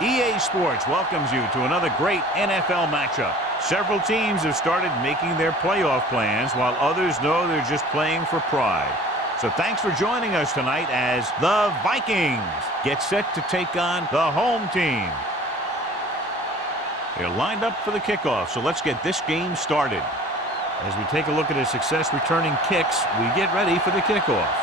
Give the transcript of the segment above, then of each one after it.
EA Sports welcomes you to another great NFL matchup. Several teams have started making their playoff plans, while others know they're just playing for pride. So thanks for joining us tonight as the Vikings get set to take on the home team. They're lined up for the kickoff, so let's get this game started. As we take a look at his success returning kicks, we get ready for the kickoff.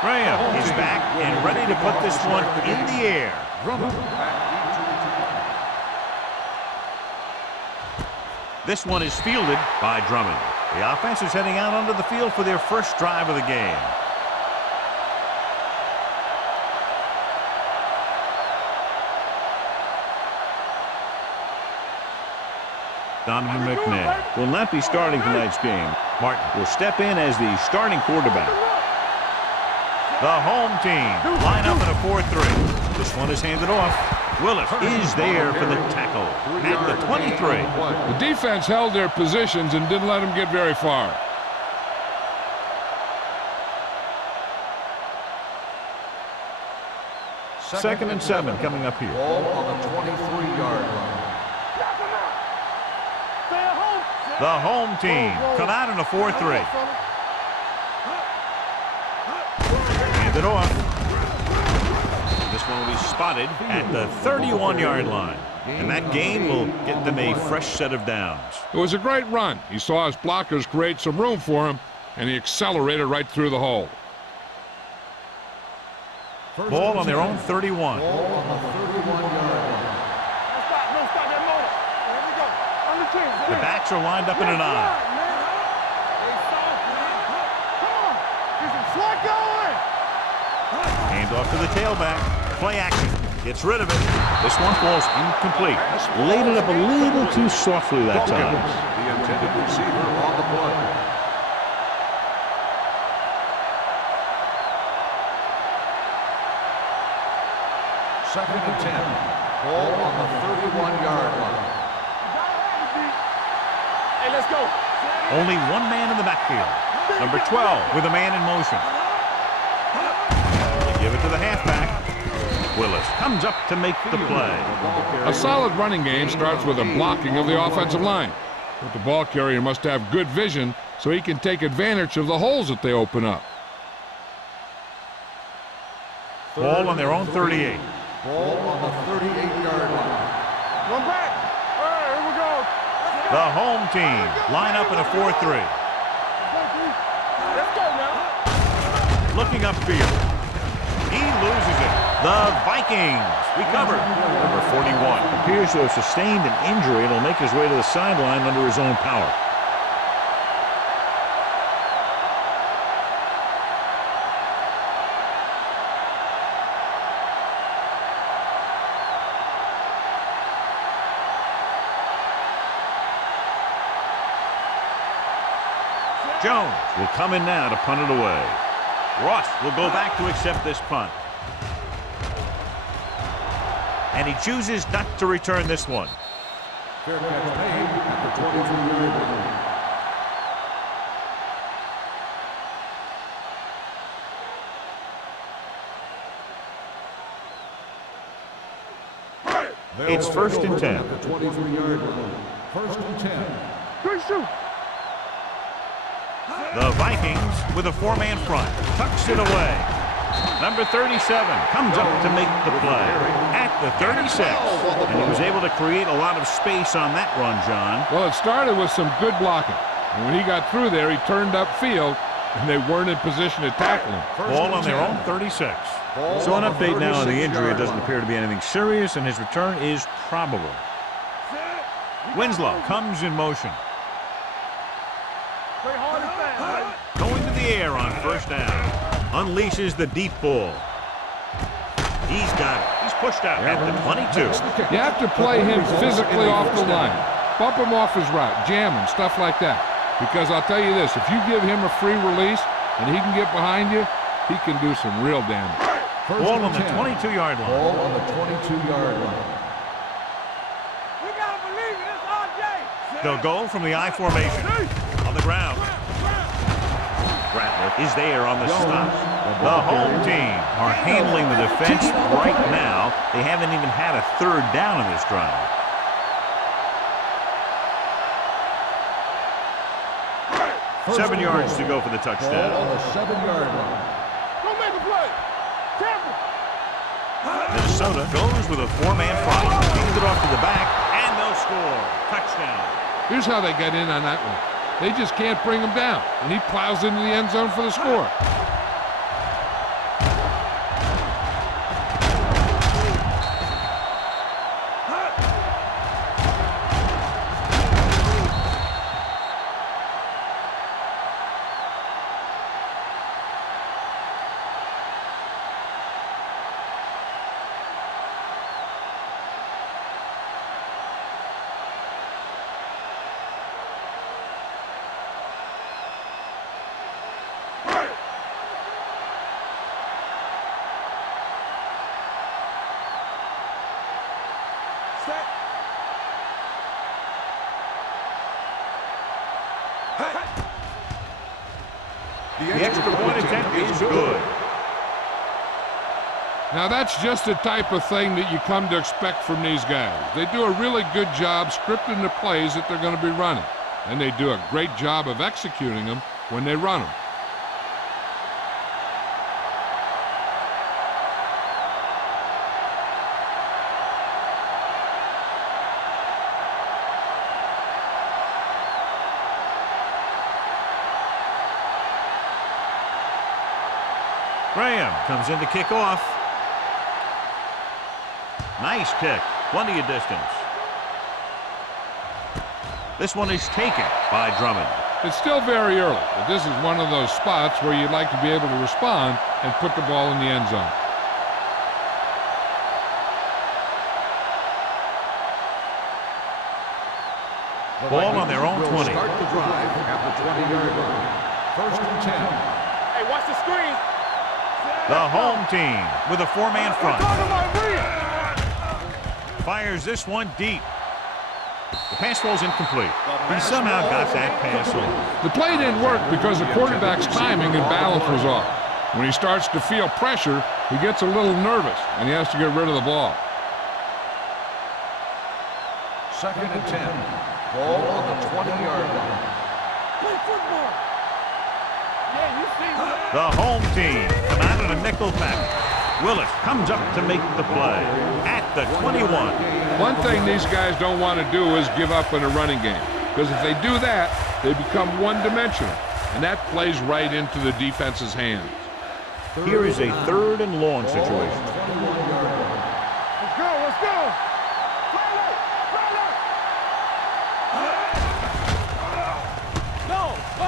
Graham is back and ready to put this one in the air. This one is fielded by Drummond. The offense is heading out onto the field for their first drive of the game. Donovan McNabb will not be starting tonight's game. Martin will step in as the starting quarterback. The home team line up in a 4-3. This one is handed off. Willis is there for the tackle at the 23. The defense held their positions and didn't let them get very far. Second and 7 coming up here. Ball on the 23-yard line. The home team come out in a 4-3. Handed off. This one will be spotted at the 31-yard line. And that gain will get them a fresh set of downs. It was a great run. He saw his blockers create some room for him, and he accelerated right through the hole. Ball on their own 31. Ball on the 31-yard line. The backs are lined up in an I. Hand off to the tailback. Play action. Gets rid of it. This one falls incomplete. Laid it up a little too softly that time. The intended receiver on the play. Second and 10. Ball on the 31-yard line. Hey, let's go. Only one man in the backfield. Number 12 with a man in motion. They give it to the halfback. Willis comes up to make the play. A solid running game starts with a blocking of the offensive line. But the ball carrier must have good vision so he can take advantage of the holes that they open up. Ball on their own 38. Ball on the 38-yard line. Run back. All right, here we go. The home team line up in a 4-3. Let's go now. Looking upfield. He loses it. The Vikings recover. Number 41 appears to have sustained an injury and will make his way to the sideline under his own power. Jones will come in now to punt it away. Ross will go back to accept this punt. And he chooses not to return this one. Fair catch made at the 23-yard line. It's first and 10. At the 23-yard line. First and 10. Good shoot. The Vikings with a four-man front. Tucks it away. Number 37 comes up to make the play at the 36. And he was able to create a lot of space on that run, John. Well, it started with some good blocking. And when he got through there, he turned upfield, and they weren't in position to tackle him. Ball on their own 36. So an update now on the injury. It doesn't appear to be anything serious, and his return is probable. Winslow comes in motion. Play hard and fast. Going to the air on first down. Unleashes the deep ball. He's got it. He's pushed out at the 22. You have to play him physically off the line. Bump him off his route, jam him, stuff like that. Because I'll tell you this, if you give him a free release and he can get behind you, he can do some real damage. Ball on the 22-yard line. Ball on the 22-yard line. We got to believe it. It's They'll go from the I formation. On the ground. Rattler is there on the stop. The home team are handling the defense right now. They haven't even had a third down in this drive. First 7 and yards goal. to go for the Ball touchdown. on the 7-yard line. Don't make a play. Tackle. Minnesota goes with a 4-man front. Kicks it off to the back, and they'll score. Touchdown. Here's how they get in on that one. They just can't bring him down, and he plows into the end zone for the score. The extra point attempt is good. Now that's just the type of thing that you come to expect from these guys. They do a really good job scripting the plays that they're going to be running. And they do a great job of executing them when they run them. Graham comes in to kick off. Nice kick. Plenty of distance. This one is taken by Drummond. It's still very early, but this is one of those spots where you'd like to be able to respond and put the ball in the end zone. Ball on their own 20. Start the drive at the 20-yard line. First and 10. Hey, watch the screen. The home team with a 4-man front. Fires this one deep. The pass falls incomplete. He somehow got that pass off. The play didn't work because the quarterback's timing and balance was off. When he starts to feel pressure, he gets a little nervous, and he has to get rid of the ball. Second and 10. Ball on the 20-yard line. Play football. Yeah, you see that. The home team come out in a nickel package. Willis comes up to make the play at the 21. One thing these guys don't want to do is give up in a running game, because if they do that, they become one-dimensional, and that plays right into the defense's hands. Here is a 3rd and long situation. Let's go, let's go.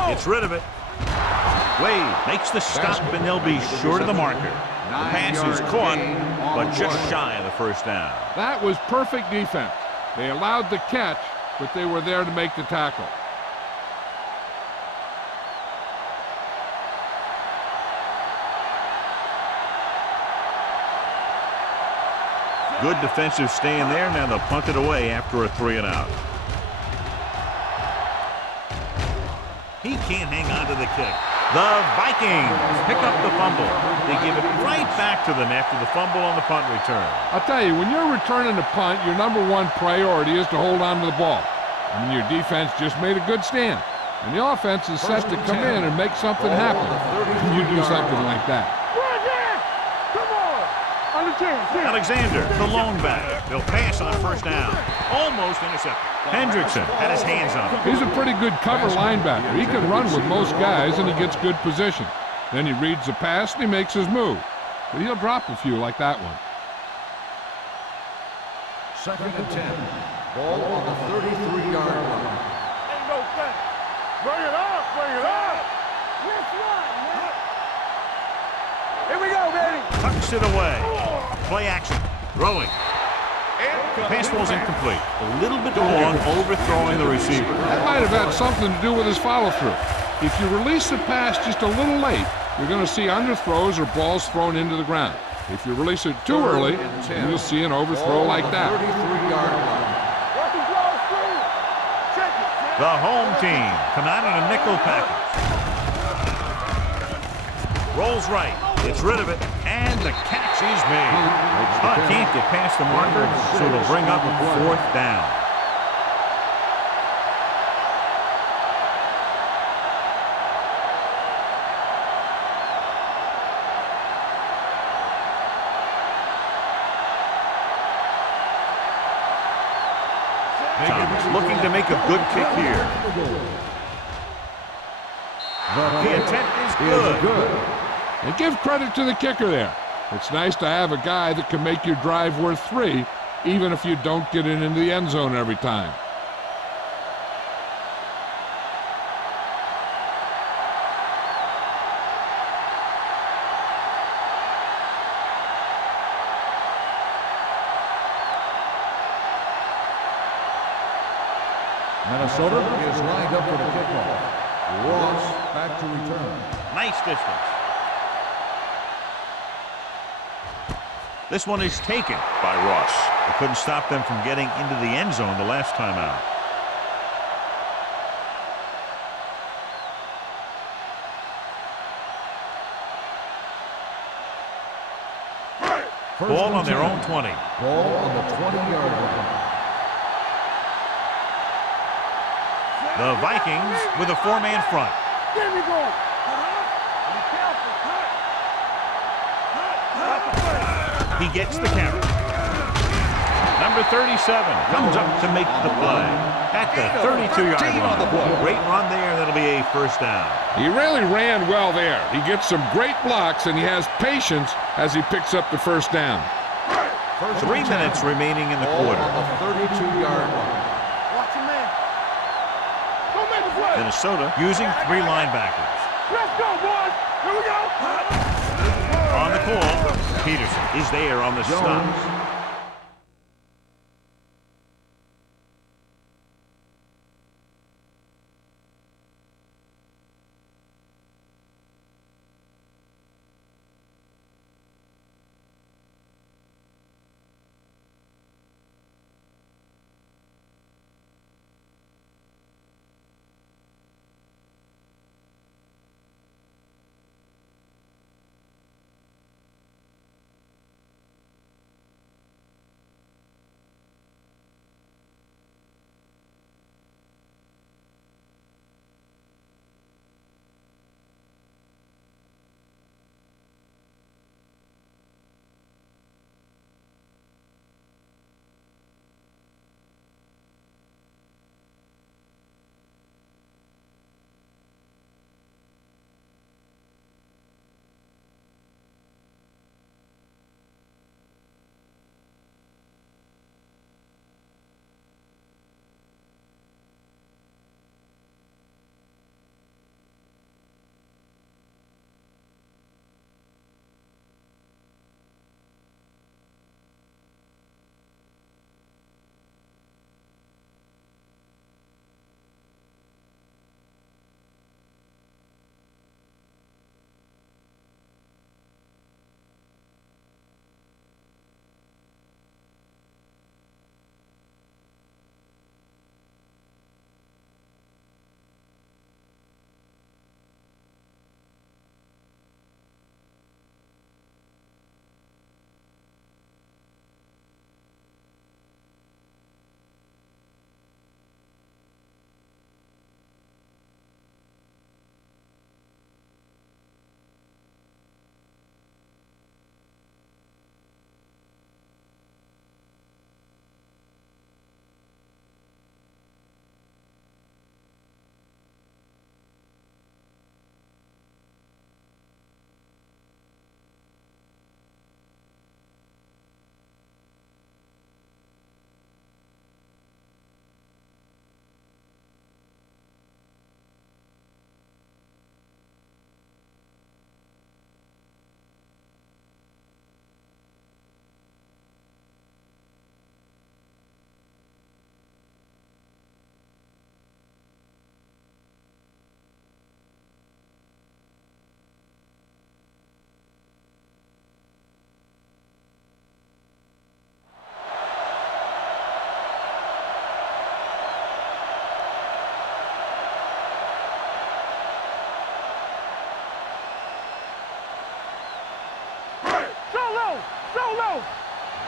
Gets rid of it. Wade makes the stop, and they'll be short of the marker. The pass is caught, but just shy of the first down. That was perfect defense. They allowed the catch, but they were there to make the tackle. Good defensive stand there. Now they'll punt it away after a 3-and-out. He can't hang on to the kick. The Vikings pick up the fumble. They give it right back to them after the fumble on the punt return. I'll tell you, when you're returning a punt, your number one priority is to hold on to the ball. I mean, your defense just made a good stand. And the offense is set to come in and make something happen. You do something like that. Alexander, the lone back. They'll pass on first down. Almost intercepted. Hendrickson had his hands on him. He's a pretty good cover linebacker. He can run with most guys, and he gets good position. Then he reads the pass, and he makes his move. But he'll drop a few like that one. Second and 10. Ball on the 33-yard line. Ain't no thing. Bring it up, bring it up. Here we go, baby. Tucks it away. Play action. Throwing. The pass ball's incomplete. A little bit long, overthrowing the receiver. That might have had something to do with his follow-through. If you release the pass just a little late, you're going to see underthrows or balls thrown into the ground. If you release it too early, you'll see an overthrow like that. 33-yard line. Watch the ball screen. Check it. The home team come out in a nickel package. Rolls right. Gets rid of it. And the catch is made. Can't get past the marker, so it'll bring up a 4th down. Thomas looking to make a good kick here. The attempt is good. And give credit to the kicker there. It's nice to have a guy that can make your drive worth 3, even if you don't get it into the end zone every time. Minnesota is lined up for the kickoff. Ross back to return. Nice distance. This one is taken by Ross. They couldn't stop them from getting into the end zone the last time out. Ball on their own 20. Ball on the 20-yard line. The Vikings with a 4-man front. There we go. He gets the carry. Number 37 comes up to make the play at the 32-yard line. Great run there. That'll be a 1st down. He really ran well there. He gets some great blocks, and he has patience as he picks up the 1st down. 3 minutes remaining in the quarter. On the 32-yard line. Watch your man. Don't make a play. Minnesota using 3 linebackers. Let's go, boys. Here we go. On the call, Peterson is there on the stop.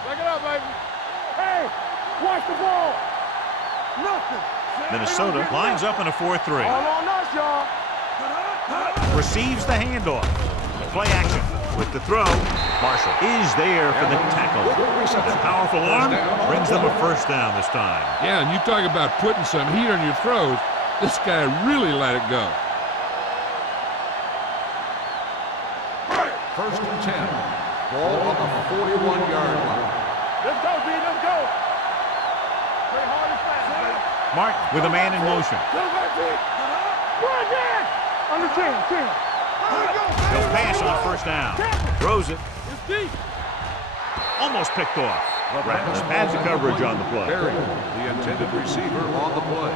Back it up, baby. Hey, watch the ball. Nothing. Minnesota lines up in a 4-3. All on us, y'all. Receives the handoff. Play action with the throw. Marshall is there for the tackle. The powerful arm brings them a first down this time. Yeah, and you talk about putting some heat on your throws. This guy really let it go. First and 10. Ball on the 41-yard line. Let's go, B. Let's go. Play hard and fast, baby. Mark with a man in motion. Go back, B. Run, Dan. Under 10. He'll pass on first down. Throws it. It's deep. Almost picked off. Rattlers has the coverage on the play. Berry, the intended receiver on the play.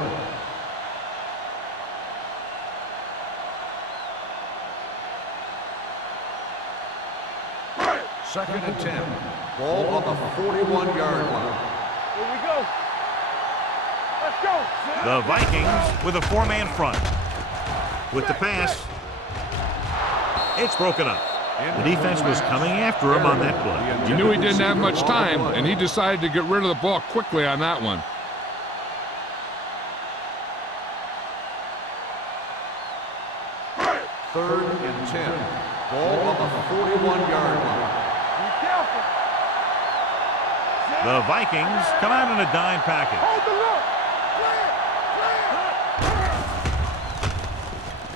Second and 10. Ball on the 41-yard line. Here we go. Let's go. The Vikings with a 4-man front. With the pass, it's broken up. The defense was coming after him on that play. He knew he didn't have much time, and he decided to get rid of the ball quickly on that one. Third and 10. Ball on the 41-yard line. Be careful. The Vikings come out in a dime package. Hold the look.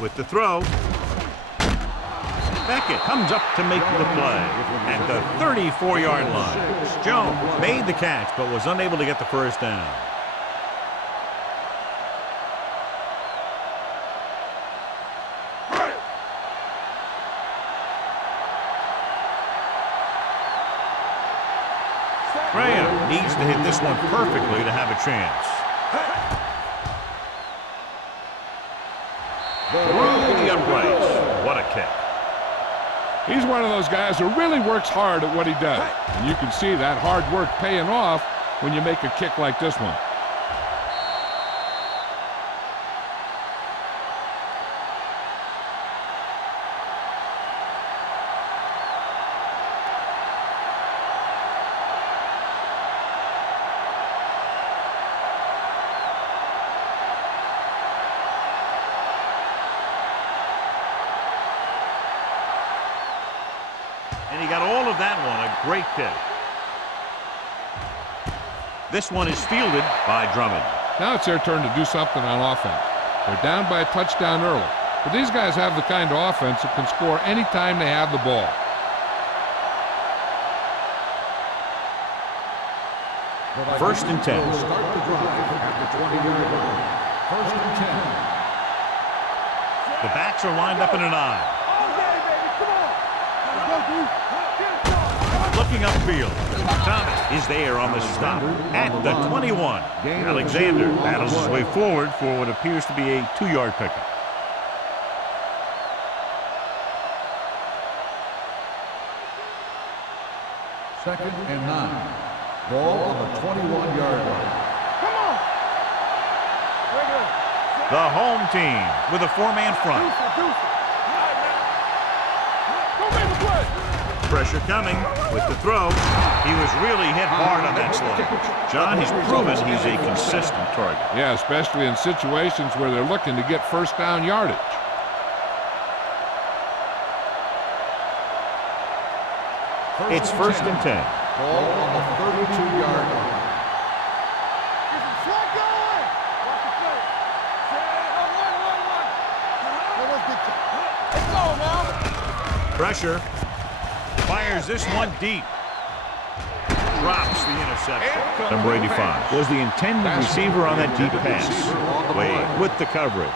With the throw, Beckett comes up to make the play at the 34-yard line. Jones made the catch but was unable to get the first down. Graham needs to hit this one perfectly to have a chance. Through the uprights. What a kick. He's one of those guys who really works hard at what he does. And you can see that hard work paying off when you make a kick like this one. And he got all of that one. A great kick. This one is fielded by Drummond. Now it's their turn to do something on offense. They're down by a touchdown early. But these guys have the kind of offense that can score any time they have the ball. First and 10. Start the drive at the 20-yard line. First and 10. The backs are lined up in an eye. Looking upfield. Thomas is there on the stop at the 21. Alexander battles his way forward for what appears to be a 2-yard pickup. Second and 9. Ball on the 21-yard line. Come on. The home team with a 4-man front. Go make a play. Pressure coming with the throw. He was really hit hard on that slide. John has proven he's a consistent target. Yeah, especially in situations where they're looking to get first down yardage. It's first and 10. Ball on the 32-yard line. Get some slot going. Watch the play. Run. Let's get you. Let's go now. Pressure. Fires this one deep. Drops the interception. Number 85 was the intended receiver on that deep pass. Wade with the coverage.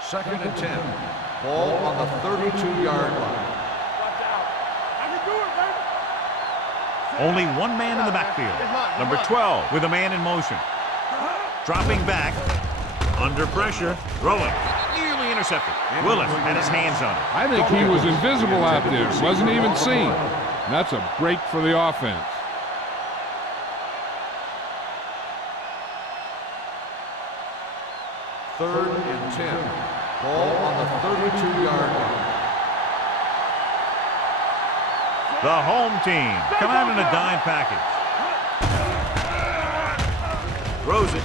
Second and 10. Ball on the 32-yard line. Watch out. I can do it, baby. Only one man in the backfield. Number 12 with a man in motion. Dropping back. Under pressure. Throwing. Nearly intercepted. Willis had his hands on it. I think he was invisible out there. Wasn't even seen. And that's a break for the offense. Third and 10. Ball on the 32-yard line. The home team come out in a dime package. Throws it.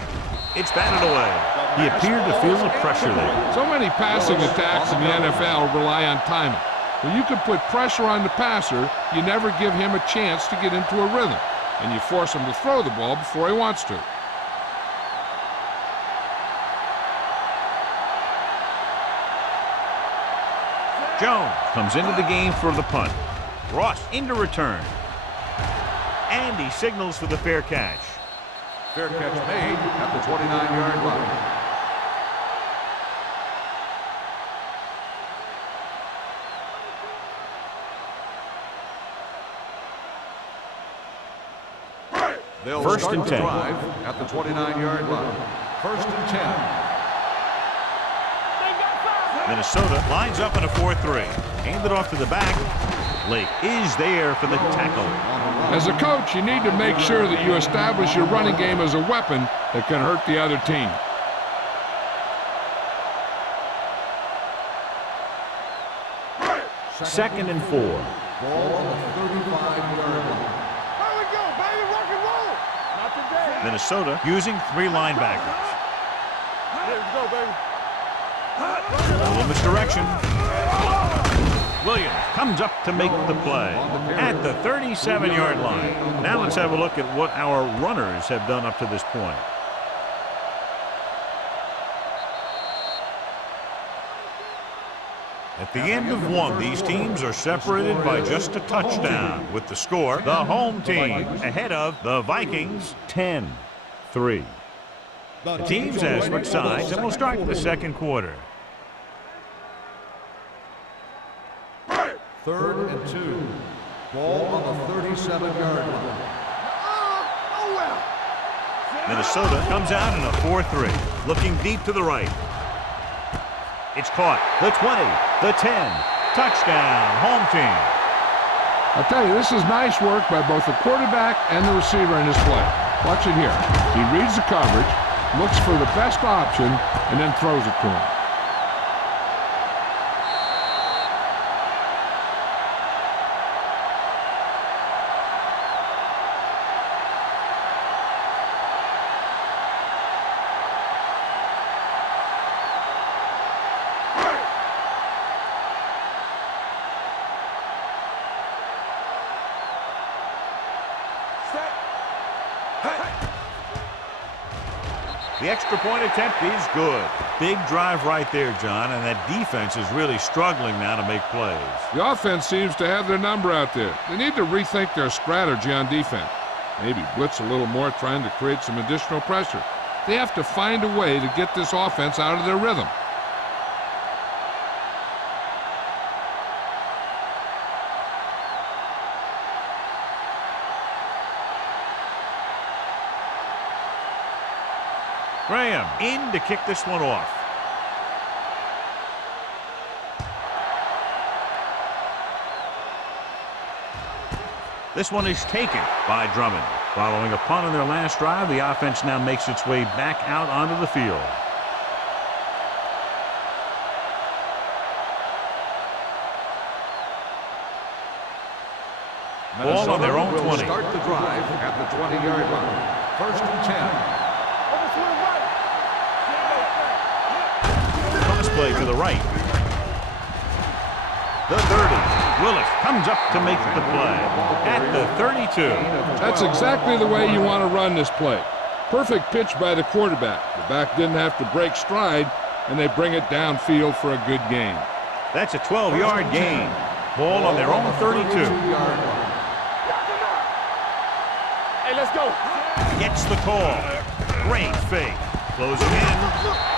It's batted away. He appeared to feel the pressure there. So many passing attacks in the NFL rely on timing. When you can put pressure on the passer, you never give him a chance to get into a rhythm, and you force him to throw the ball before he wants to. Jones comes into the game for the punt. Ross into return. And he signals for the fair catch. Fair catch made at the 29-yard line. They'll First start and the 10. drive at the 29-yard line. First and 10. Minnesota lines up in a 4-3. Hand it off to the back. Lake is there for the tackle. As a coach, you need to make sure that you establish your running game as a weapon that can hurt the other team. Second and 4. Ball on the 35-yard line. Here we go, baby, rock and roll. Not today. Minnesota using 3 linebackers. Here we go, baby. A little misdirection. Williams comes up to make the play at the 37-yard line. Now let's have a look at what our runners have done up to this point. At the end of one, these teams are separated by just a touchdown, with the score, the home team ahead of the Vikings 10-3. The teams have switched sides, and we'll start the second quarter. Third and 2. Ball on the 37-yard line. Minnesota comes out in a 4-3, looking deep to the right. It's caught. The 20, the 10. Touchdown, home team. I'll tell you, this is nice work by both the quarterback and the receiver in this play. Watch it here. He reads the coverage, looks for the best option, and then throws it to him. The extra point attempt is good. Big drive right there, John, and that defense is really struggling now to make plays. The offense seems to have their number out there. They need to rethink their strategy on defense. Maybe blitz a little more, trying to create some additional pressure. They have to find a way to get this offense out of their rhythm. Graham in to kick this one off. This one is taken by Drummond. Following a punt on their last drive, the offense now makes its way back out onto the field. Ball on their own 20. Start the drive at the 20-yard line. First and 10. Cross play to the right. The 30. Willis comes up to make the play at the 32. That's exactly the way you want to run this play. Perfect pitch by the quarterback. The back didn't have to break stride, and they bring it downfield for a good gain. That's a 12-yard gain. Ball on their own 32. Hey, let's go. Gets the call. Great fake. Closing in.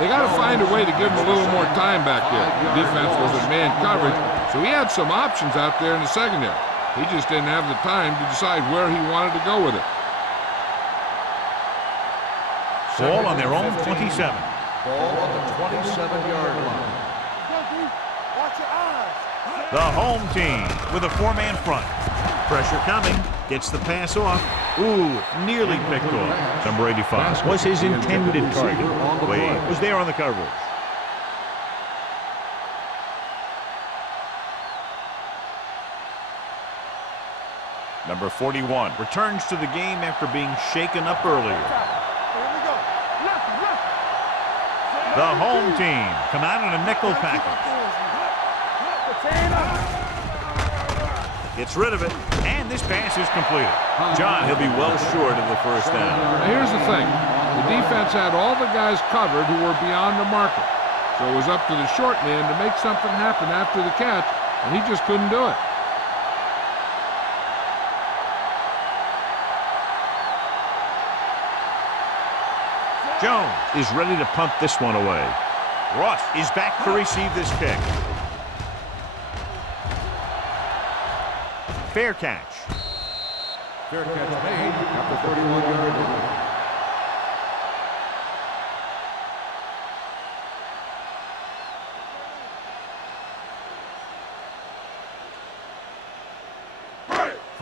They got to find a way to give him a little more time back there. The defense was in man coverage, so he had some options out there in the secondary. He just didn't have the time to decide where he wanted to go with it. Ball on their own 27. Ball on the 27-yard line. Watch your eyes. The home team with a 4-man front. Pressure coming. Gets the pass off. Ooh, nearly picked off. Number 85 was his intended target. Wade was there on the coverage. Number 41 returns to the game after being shaken up earlier. The home team come out in a nickel package. Gets rid of it, and this pass is completed. John, he'll be well short of the first down. Now here's the thing. The defense had all the guys covered who were beyond the marker. So it was up to the short man to make something happen after the catch, and he just couldn't do it. Jones is ready to punt this one away. Ross is back to receive this kick. Fair catch. Fair catch made at the 31-yard line.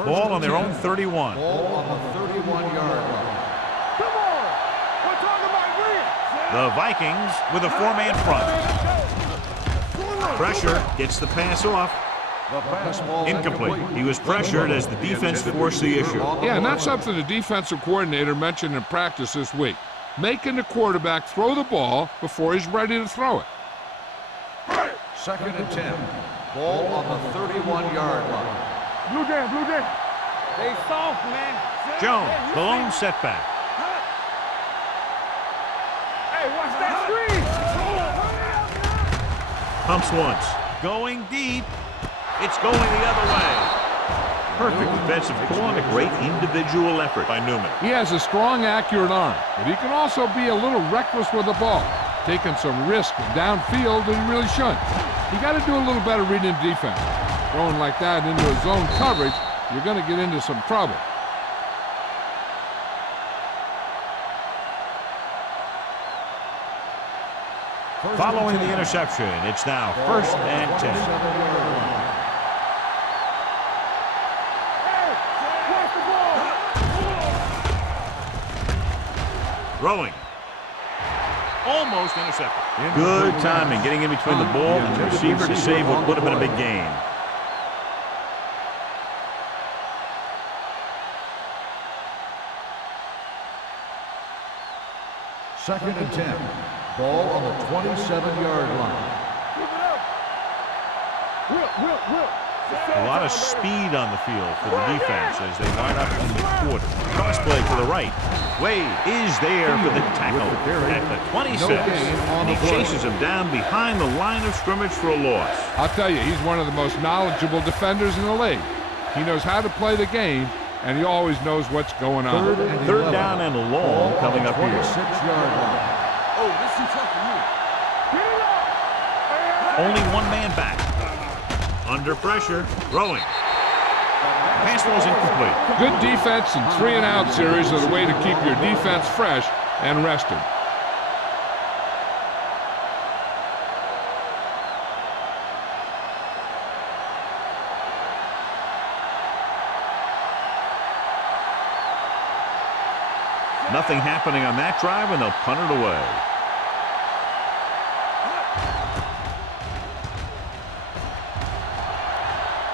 Ball on their own 31. Ball on the 31-yard line. Come on! We're talking about real! The Vikings with a four-man front. Pressure gets the pass off. The pass ball Incomplete. He was pressured as the defense forced the issue. Yeah, and that's something the defensive coordinator mentioned in practice this week. Making the quarterback throw the ball before he's ready to throw it. 2nd and 10. Ball on the 31-yard line. Blue jam, blue jam. They soft, man. Jones, the lone setback. Hey, watch that screen. Pumps once. Going deep. It's going the other way. Perfect defensive call and a great individual effort by Newman. He has a strong, accurate arm, but he can also be a little reckless with the ball, taking some risk downfield that he really shouldn't. You got to do a little better reading defense. Throwing like that into a zone coverage, you're going to get into some trouble. Following the interception, it's now 1st and 10. Hey, watch the ball. Throwing. Almost intercepted. Good timing, getting in between the ball and the receiver to save what would have been a big gain. Second and 10. Ball on the 27-yard line. A lot of speed on the field for the defense as they line up in the quarter. Cross play to the right. Wade is there for the tackle at the 26. And he chases him down behind the line of scrimmage for a loss. I'll tell you, he's one of the most knowledgeable defenders in the league. He knows how to play the game, and he always knows what's going on. Third down and long coming up here. 26-yard line. Oh, this is tough for you. Only one man back. Under pressure, throwing. Pass ball's incomplete. Good defense and 3-and-out series are the way to keep your defense fresh and rested. Nothing happening on that drive, and they'll punt it away.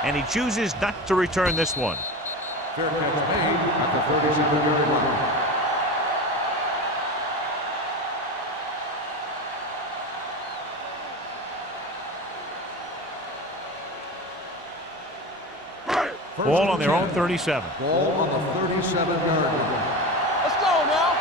And he chooses not to return this one. Fair catch made at the 37-yard line. Ball on their own 37. Ball on the 37-yard line. Let's go now.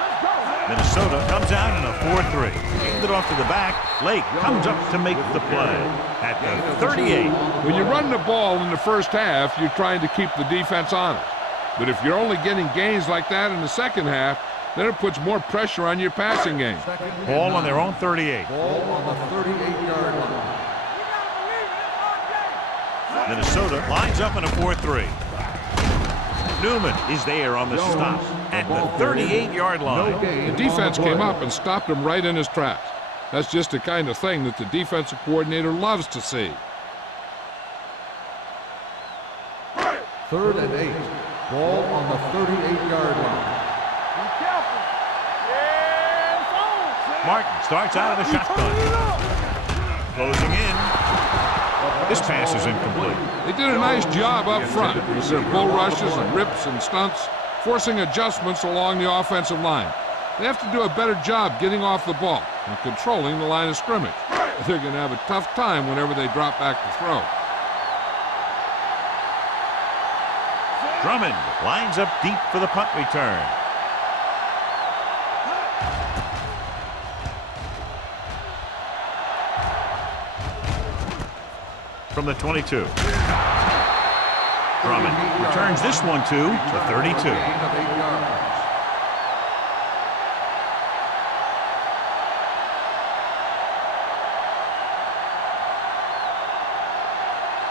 Let's go. Minnesota comes out in a 4-3. Handed it off to the back. Lake comes up to make the play at the 38. When you run the ball in the first half, you're trying to keep the defense honest. But if you're only getting gains like that in the second half, then it puts more pressure on your passing game. Ball on their own 38. Ball on the 38-yard line. Minnesota lines up in a 4-3. Newman is there on the stop at the 38-yard line. The defense came up and stopped him right in his tracks. That's just the kind of thing that the defensive coordinator loves to see. 3rd and 8. Ball on the 38-yard line. Be careful. Yeah, it's on. Martin starts out of the shotgun. Closing in. This pass is incomplete. They did a nice job up front with their bull rushes and rips and stunts, forcing adjustments along the offensive line. They have to do a better job getting off the ball and controlling the line of scrimmage. They're going to have a tough time whenever they drop back to throw. Drummond lines up deep for the punt return. From the 22. Drummond returns this one to the 32. Gain of 8 yards.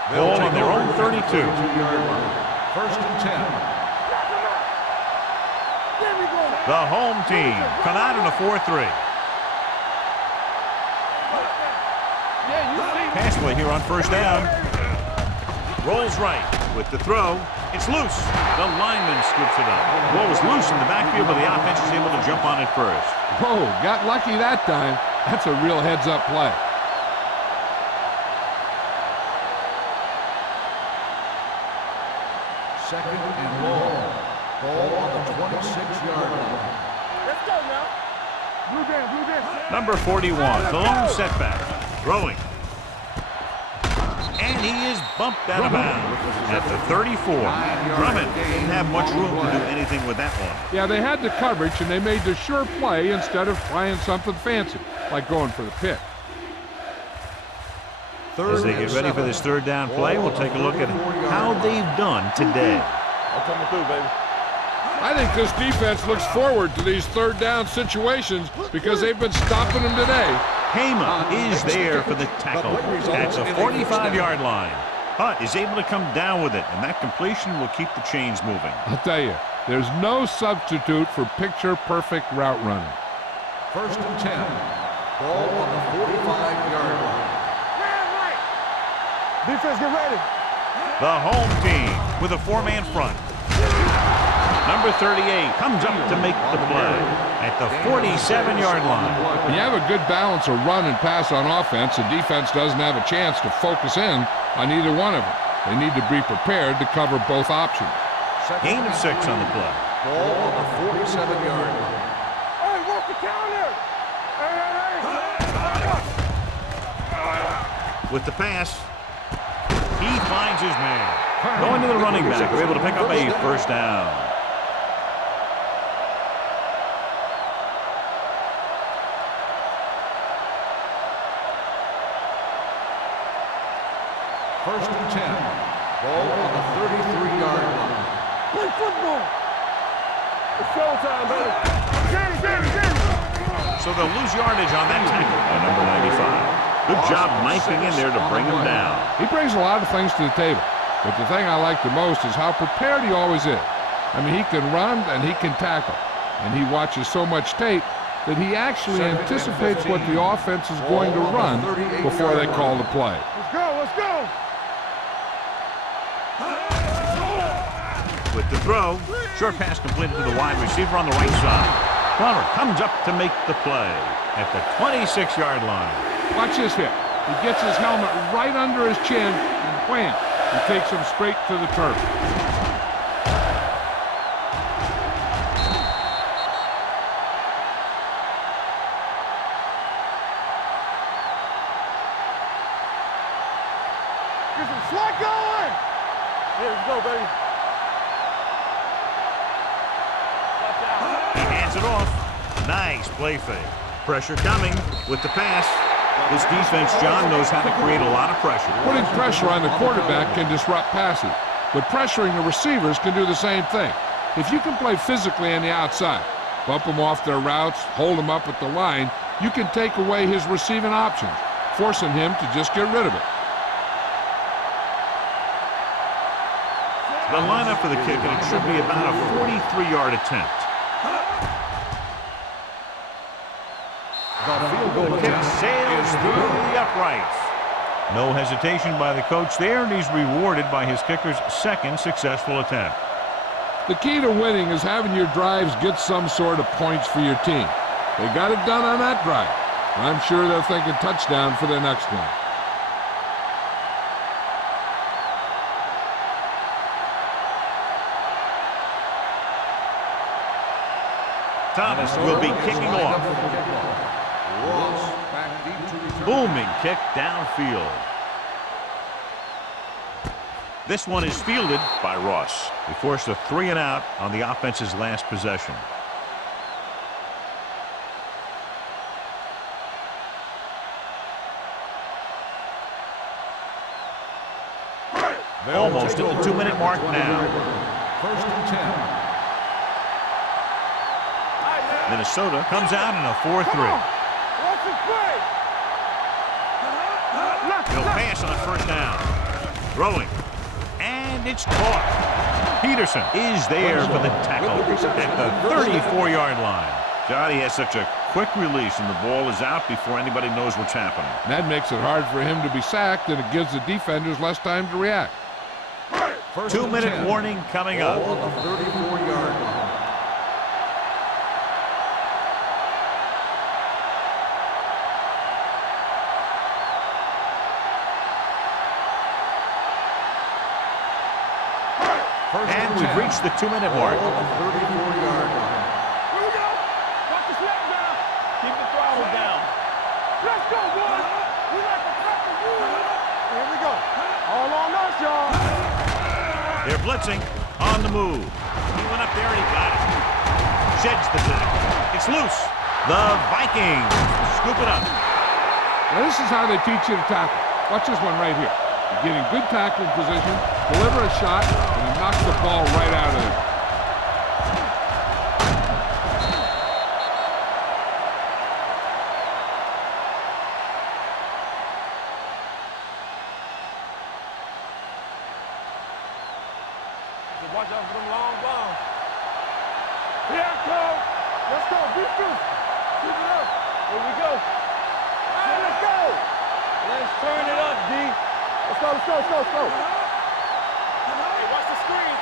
Ball on their own 32. 32-yard line. First and 10. There we go. The home team come out in a 4-3. Yeah, you see. Pass play here on first down. Rolls right with the throw. It's loose. The lineman scoops it up. The ball was loose in the backfield, but the offense is able to jump on it first. Whoa, got lucky that time. That's a real heads-up play. Second and long. Ball on the 26-yard line. Let's go now. Blue down. Number 41, the lone setback. Throwing. And he is bumped out of bounds at the 34. Drummond didn't have much room to do anything with that one. Yeah, they had the coverage, and they made the sure play instead of trying something fancy, like going for the pick. As they get ready for this third down play, we'll take a look at how they've done today. I'm coming through, baby. I think this defense looks forward to these third down situations because they've been stopping them today. Hema is there for the tackle at the 45-yard line. Hutt is able to come down with it, and that completion will keep the chains moving. I'll tell you, there's no substitute for picture-perfect route running. First and 10. Ball on the 45-yard line. Defense, get ready. The home team with a four-man front. Number 38 comes up to make the play at the 47-yard line. When you have a good balance of run and pass on offense, the defense doesn't have a chance to focus in on either one of them. They need to be prepared to cover both options. Gain of 6 on the play. Ball on the 47-yard line. Hey, work the counter. Hey. With the pass, he finds his man. Going to the running back, they're able to pick up a first down. First and 10. Ball on the 33-yard line. Play football. It's showtime, baby. Get it. So they'll lose yardage on that tackle by number 95. Good job knifing in there to bring him down. He brings a lot of things to the table, but the thing I like the most is how prepared he always is. I mean, he can run and he can tackle, and he watches so much tape that he actually anticipates what the offense is going to run before they call the play. Let's go. With the throw, short pass completed to the wide receiver on the right side. Plummer comes up to make the play at the 26-yard line. Watch this hit. He gets his helmet right under his chin, and wham, he takes him straight to the turf. Get some slack going. Here we go, baby. He hands it off. Nice play fake. Pressure coming with the pass. This defense, John, knows how to create a lot of pressure. Putting pressure on the quarterback can disrupt passing, but pressuring the receivers can do the same thing. If you can play physically on the outside, bump them off their routes, hold them up at the line, you can take away his receiving options, forcing him to just get rid of it. The lineup for the kick, and it should be about a 43-yard attempt. The kick sails through the uprights. No hesitation by the coach there, and he's rewarded by his kicker's second successful attempt. The key to winning is having your drives get some sort of points for your team. They got it done on that drive. I'm sure they're thinking touchdown for their next one. Thomas will be kicking off. Ross back deep to return. Booming kick downfield. This one is fielded by Ross. We forced a 3-and-out on the offense's last possession. Almost at the 2-minute mark now. First and 10. Minnesota comes out in a 4-3. He'll pass on first down. Throwing. And it's caught. Peterson is there for the tackle at the 34-yard line. Johnny has such a quick release, and the ball is out before anybody knows what's happening. That makes it hard for him to be sacked, and it gives the defenders less time to react. 2-minute warning coming up. Ball on the 34-yard line. And we've reached the 2-minute mark. Ball on the 34-yard line. Here we go. Watch the snap down. Keep the throttle down. Let's go, boys. We like to cut the rule. Here we go. All on us, y'all. They're blitzing on the move. He went up there and he got it. Sheds the tackle. It's loose. The Vikings scoop it up. Now this is how they teach you to tackle. Watch this one right here. You get in good tackling position, deliver a shot, and you knock the ball right out of there. Watch out for them long bombs. Here I come. Let's go. Beat you. Keep it up. Here we go. Let's go. Let's turn it up, D. Let's go, let's go, let's go, let's go. Hey, watch the screen.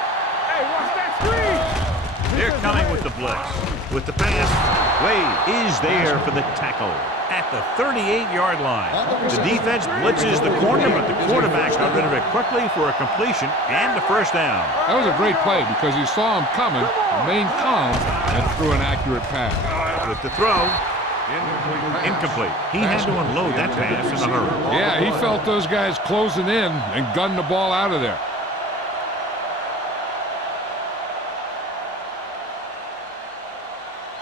Hey, watch that screen. They're coming with the blitz. With the pass, Wade is there for the tackle at the 38-yard line. The defense blitzes the corner, but the quarterback got rid of it quickly for a completion and a first down. That was a great play because he saw him coming, remained calm, and threw an accurate pass. With the throw, incomplete. He had to unload that pass in a hurry. Yeah, he felt those guys closing in and gunned the ball out of there.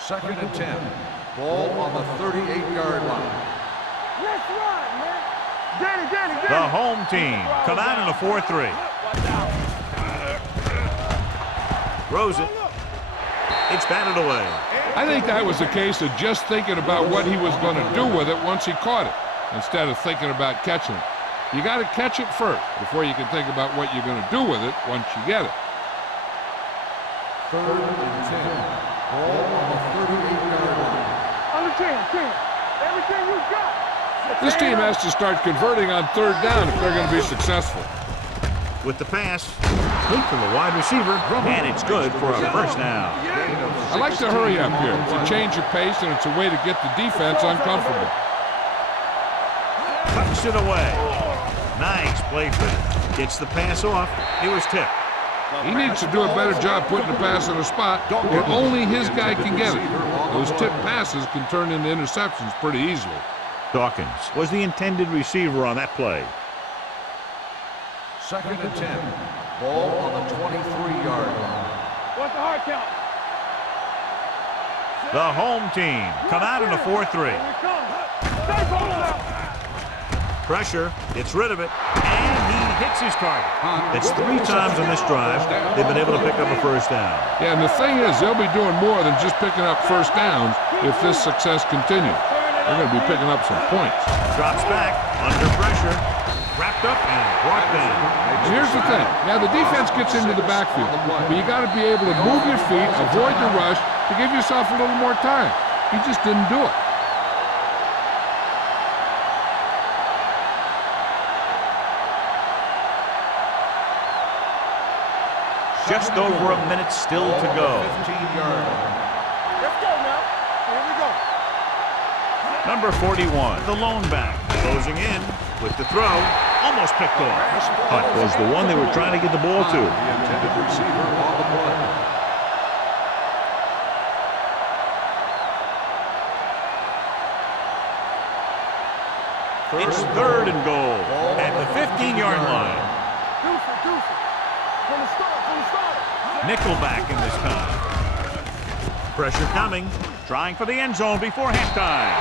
Second and 10. Ball on the 38-yard line. Let's run, man. Danny. The home team come out in a 4-3. Watch out. Throws it. It's batted away. I think that was a case of just thinking about what he was going to do with it once he caught it, instead of thinking about catching it. You got to catch it first before you can think about what you're going to do with it once you get it. Third and 10. Ball on the 38-yard line. Under 10. Everything you got. This team has to start converting on third down if they're going to be successful. With the pass, complete from the wide receiver, and it's good for a first down. I like to hurry up here. It's a change of pace, and it's a way to get the defense uncomfortable. Cuts it away. Nice play for him. Gets the pass off. He was tipped. He needs to do a better job putting the pass in a spot where only his guy can get it. Those tipped passes can turn into interceptions pretty easily. Dawkins was the intended receiver on that play. Second and 10. Ball on the 23-yard line. What's the hard count? The home team come out in a 4-3. Here we come. Stay ball out. Pressure, gets rid of it, and he hits his target. That's 3 times on this drive they've been able to pick up a first down. Yeah, and the thing is, they'll be doing more than just picking up first downs if this success continues. They're going to be picking up some points. Drops back, under pressure, wrapped up and brought down. Here's the thing. Now, the defense gets into the backfield, but you got to be able to move your feet, avoid the rush, to give yourself a little more time. He just didn't do it. Just over a minute still to go. 15-yard line. Let's go now. Here we go. Number 41, the lone back, closing in with the throw. Almost picked off. Hunt was the one they were trying to get the ball to. The intended receiver on the play. It's third and goal at the 15-yard line. Deuce it. From the start. Nickelback in this time. Pressure coming. Trying for the end zone before halftime.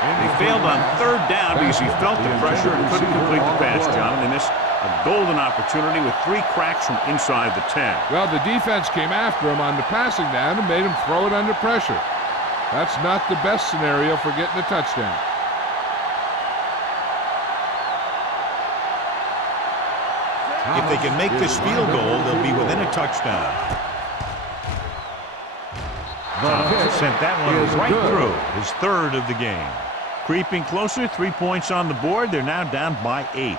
They failed on third down because he felt the pressure and couldn't complete the pass, John. And they missed a golden opportunity with 3 cracks from inside the 10. Well, the defense came after him on the passing down and made him throw it under pressure. That's not the best scenario for getting a touchdown. If they can make this field goal, they'll be within a touchdown. Thomas sent that one right through, his third of the game. Creeping closer, 3 points on the board. They're now down by 8.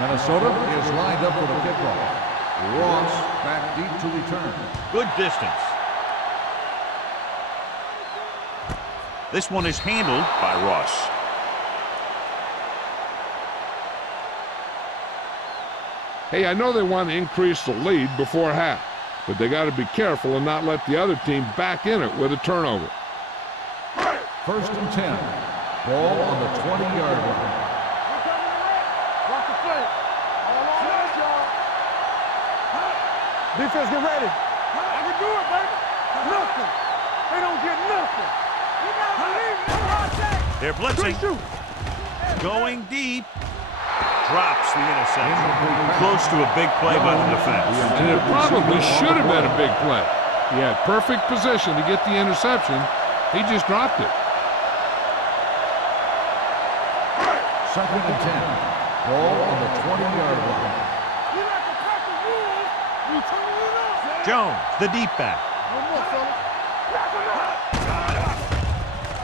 Minnesota is lined up for the kickoff. Ross back deep to return. Good distance. This one is handled by Ross. Hey, I know they want to increase the lead before half, but they got to be careful and not let the other team back in it with a turnover. 1st and 10. Ball on the 20-yard line. Watch the play. All on us, y'all. Defense, get ready. I can do it, baby. Nothing. They don't get nothing. You gotta believe me. They're blitzing. Going deep. Drops the interception. Close to a big play by the defense. And it probably should have been a big play. He had perfect position to get the interception. He just dropped it. 2nd and 10. Ball on the 20-yard line. You like to pack the rules. You turn it up. Jones, the deep back. One more, fellas.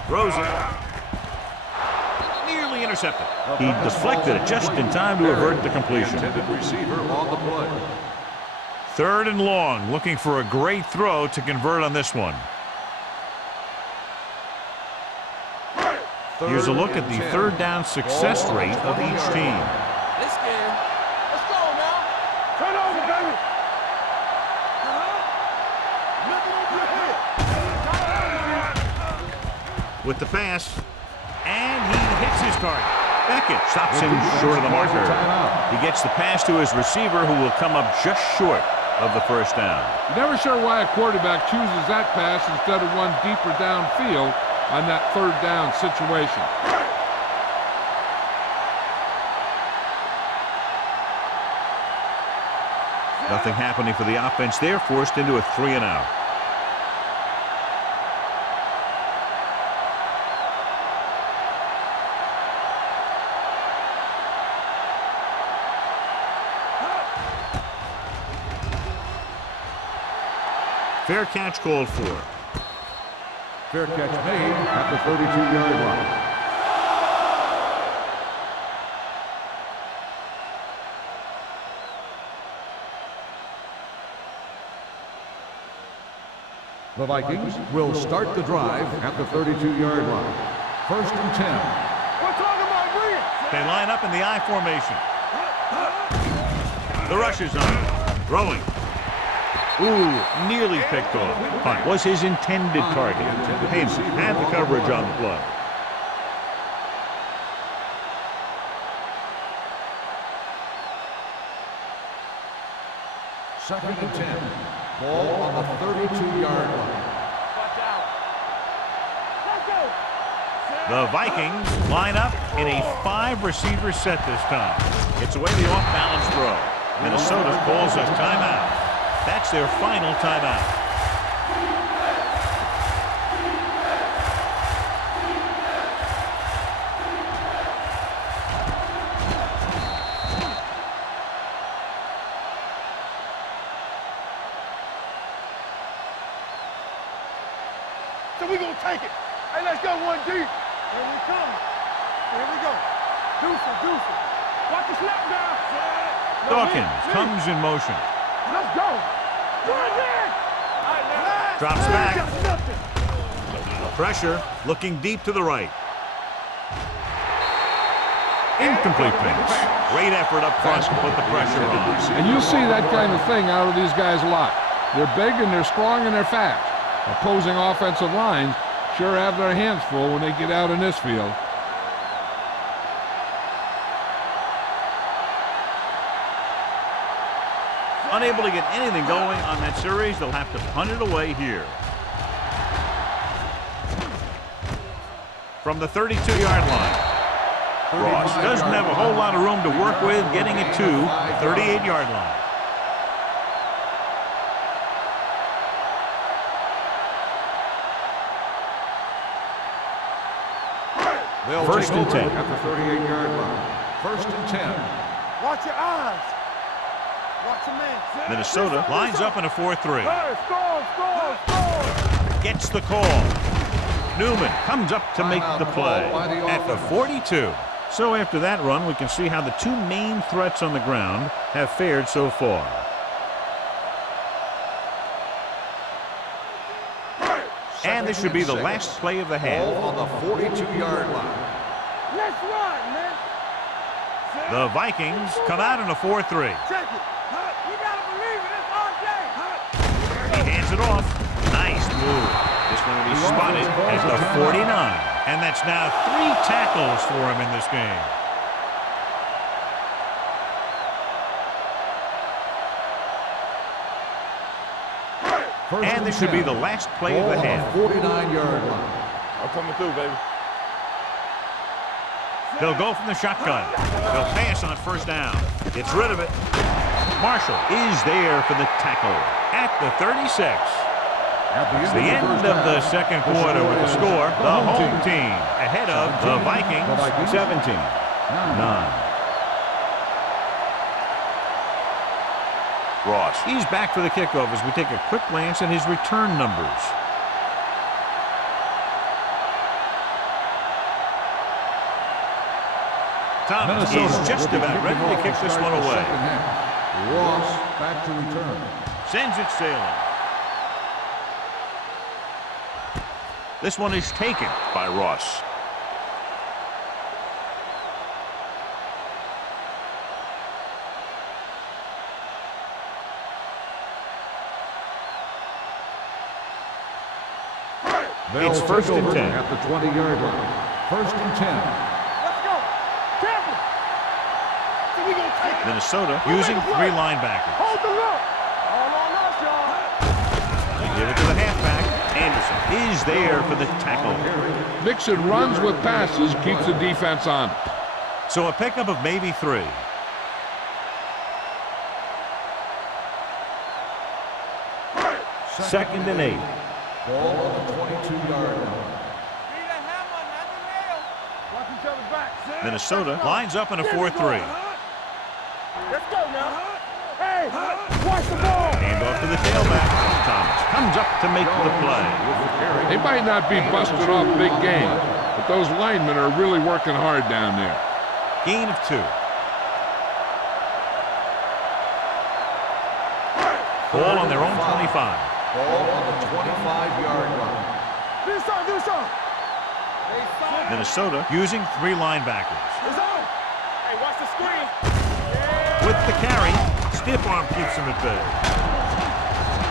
Throws it. Nearly intercepted. He deflected it just in time to avert the completion. Intended receiver on the play. 3rd and long, looking for a great throw to convert on this one. Here's a look at the 3rd down success rate of each team. This game. Let's go now. Turn over, baby. Nothing over your head. With the pass, and he hits his target. Beckett stops him short of the marker. He gets the pass to his receiver, who will come up just short of the 1st down. Never sure why a quarterback chooses that pass instead of one deeper downfield on that 3rd down situation. Nothing happening for the offense there, forced into a 3 and out. Fair catch called for. Fair catch made at the 32-yard line. The Vikings will start the drive at the 32-yard line. 1st and 10. We're talking about brilliant. They line up in the I formation. The rush is on. Throwing. Ooh, nearly picked off. Hunt was his intended target. Hayden had the coverage on the play. Second and 10. Ball on the 32-yard line. Watch out. Let's go. The Vikings line up in a 5-receiver set this time. It's away the off-balance throw. Minnesota calls a timeout. That's their final timeout. we gonna take it. Hey, let's go 1D. Here we come. Here we go. Deuce it. Watch the snap down. Dawkins comes in motion. Let's go. Run in. Drops back. Pressure, looking deep to the right. Incomplete pitch. Great effort up front to put the pressure on. And you see that kind of thing out of these guys a lot. They're big and they're strong and they're fast. Opposing offensive lines sure have their hands full when they get out in this field. Unable to get anything going on that series, they'll have to punt it away here. From the 32-yard line. Ross doesn't have a whole lot of room to work with, getting it to the 38-yard line. First and 10. At the 38-yard line. First and 10. Watch your eyes. Watch your man. Minnesota lines up in a 4-3. Hey, score. Gets the call. Newman comes up to make the play at the 42. So after that run, we can see how the two main threats on the ground have fared so far. And this should be the last play of the half. Ball on the 42-yard line. Let's run, man. The Vikings come out in a 4-3. Check it. You gotta believe it. It's our day. He hands it off. Nice move. This one will be spotted at the 49. And that's now 3 tackles for him in this game. And this should be the last play of the half. 49-yard line. I'm coming through, baby. They'll go from the shotgun. They'll pass on first down. Gets rid of it. Marshall is there for the tackle at the 36. It's the end of the second quarter with the score. The home team ahead of the Vikings 17-9. Ross. He's back for the kickoff as we take a quick glance at his return numbers. Thomas is just about ready to kick this one away. Ross back to return. Sends it sailing. This one is taken by Ross. It's first and 10. At the 20-yard line. First and 10. Let's go. Careful. So we gonna take it. Minnesota using 3 linebackers. Hold the look. All on us, y'all. They give it to the halfback. Anderson is there for the tackle. Mixon runs with passes, keeps the defense on. So a pickup of maybe 3. Second and 8. Ball on the 22-yard line. Watch each other back. Minnesota lines up in a 4-3. Let's go now. Hey, watch the ball. Hand off to the tailback. Thomas comes up to make the play. They might not be busted off big game, but those linemen are really working hard down there. Gain of 2. Ball on their own 25. Ball on the 25-yard line. Do something. Minnesota using 3 linebackers. It's on. Hey, watch the screen. With the carry, stiff arm keeps him at bay.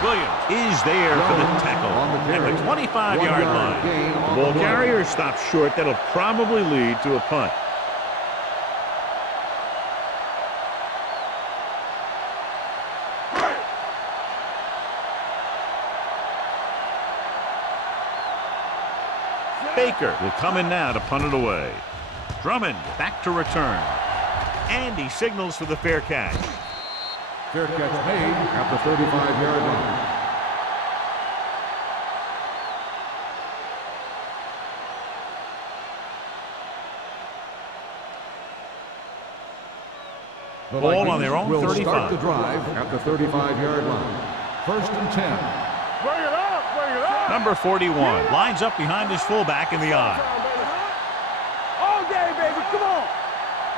Williams is there for the tackle at the 25-yard line. The ball carrier stops short. That'll probably lead to a punt. Baker will come in now to punt it away. Drummond back to return. And he signals for the fair catch. Fair catch made at the 35-yard line. The Ball on their own will 35. Start the drive at the 35-yard line. First and 10. Bring it up. Number 41 lines up behind his fullback in the eye. All day, baby. Come on.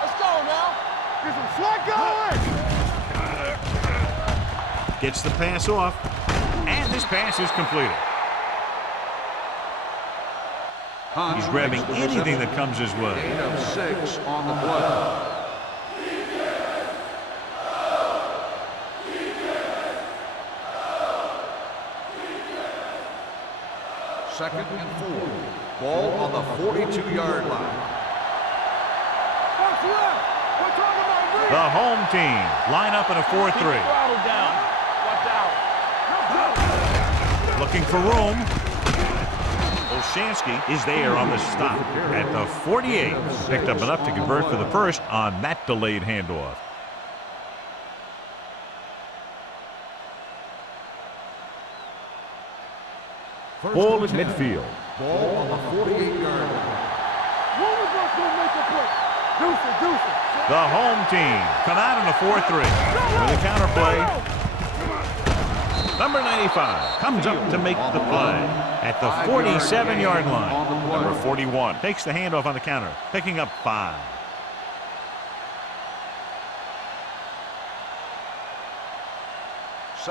Let's go now. Get some sweat going. Gets the pass off. And this pass is completed. He's grabbing anything that comes his way. Gain of 6 on the play. Second and 4. Ball on the 42-yard line. What's left? We're talking about The home team line up in a 4-3. throttle down. Watch out. Looking for room. Olshansky is there on the stop at the 48. Picked up enough to convert for the first on that delayed handoff. Ball at midfield. Ball on the 48-yard line. Who was going to make a play? Deuce it. The home team come out in a 4-3 with a counter play. Number 95 comes up to make the play at the 47-yard line. Number 41 takes the handoff on the counter, picking up 5.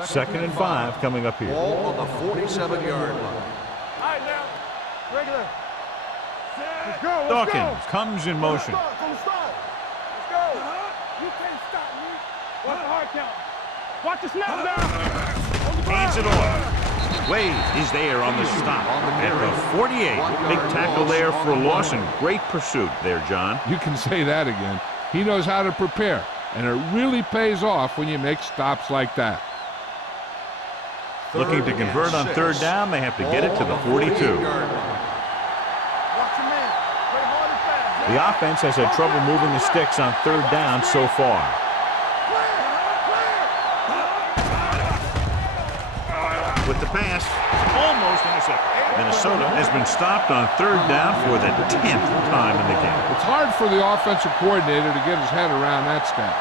Second and 5 coming up here. Ball on the 47-yard line. All right, now. Regular. Let's go. Dawkins comes in motion. Let's go. You can't stop me. Watch the hard count. Watch the snap down. Hands it off. Wade is there on the stop at the 48. Big tackle there for a loss and great pursuit there, John. You can say that again. He knows how to prepare, and it really pays off when you make stops like that. Looking to convert on 3rd down, they have to get it to the 42. Watch your man. Play hard and fast. The offense has had trouble moving the sticks on 3rd down so far. With the pass, almost intercepted. Minnesota has been stopped on 3rd down for the 10th time in the game. It's hard for the offensive coordinator to get his head around that stat.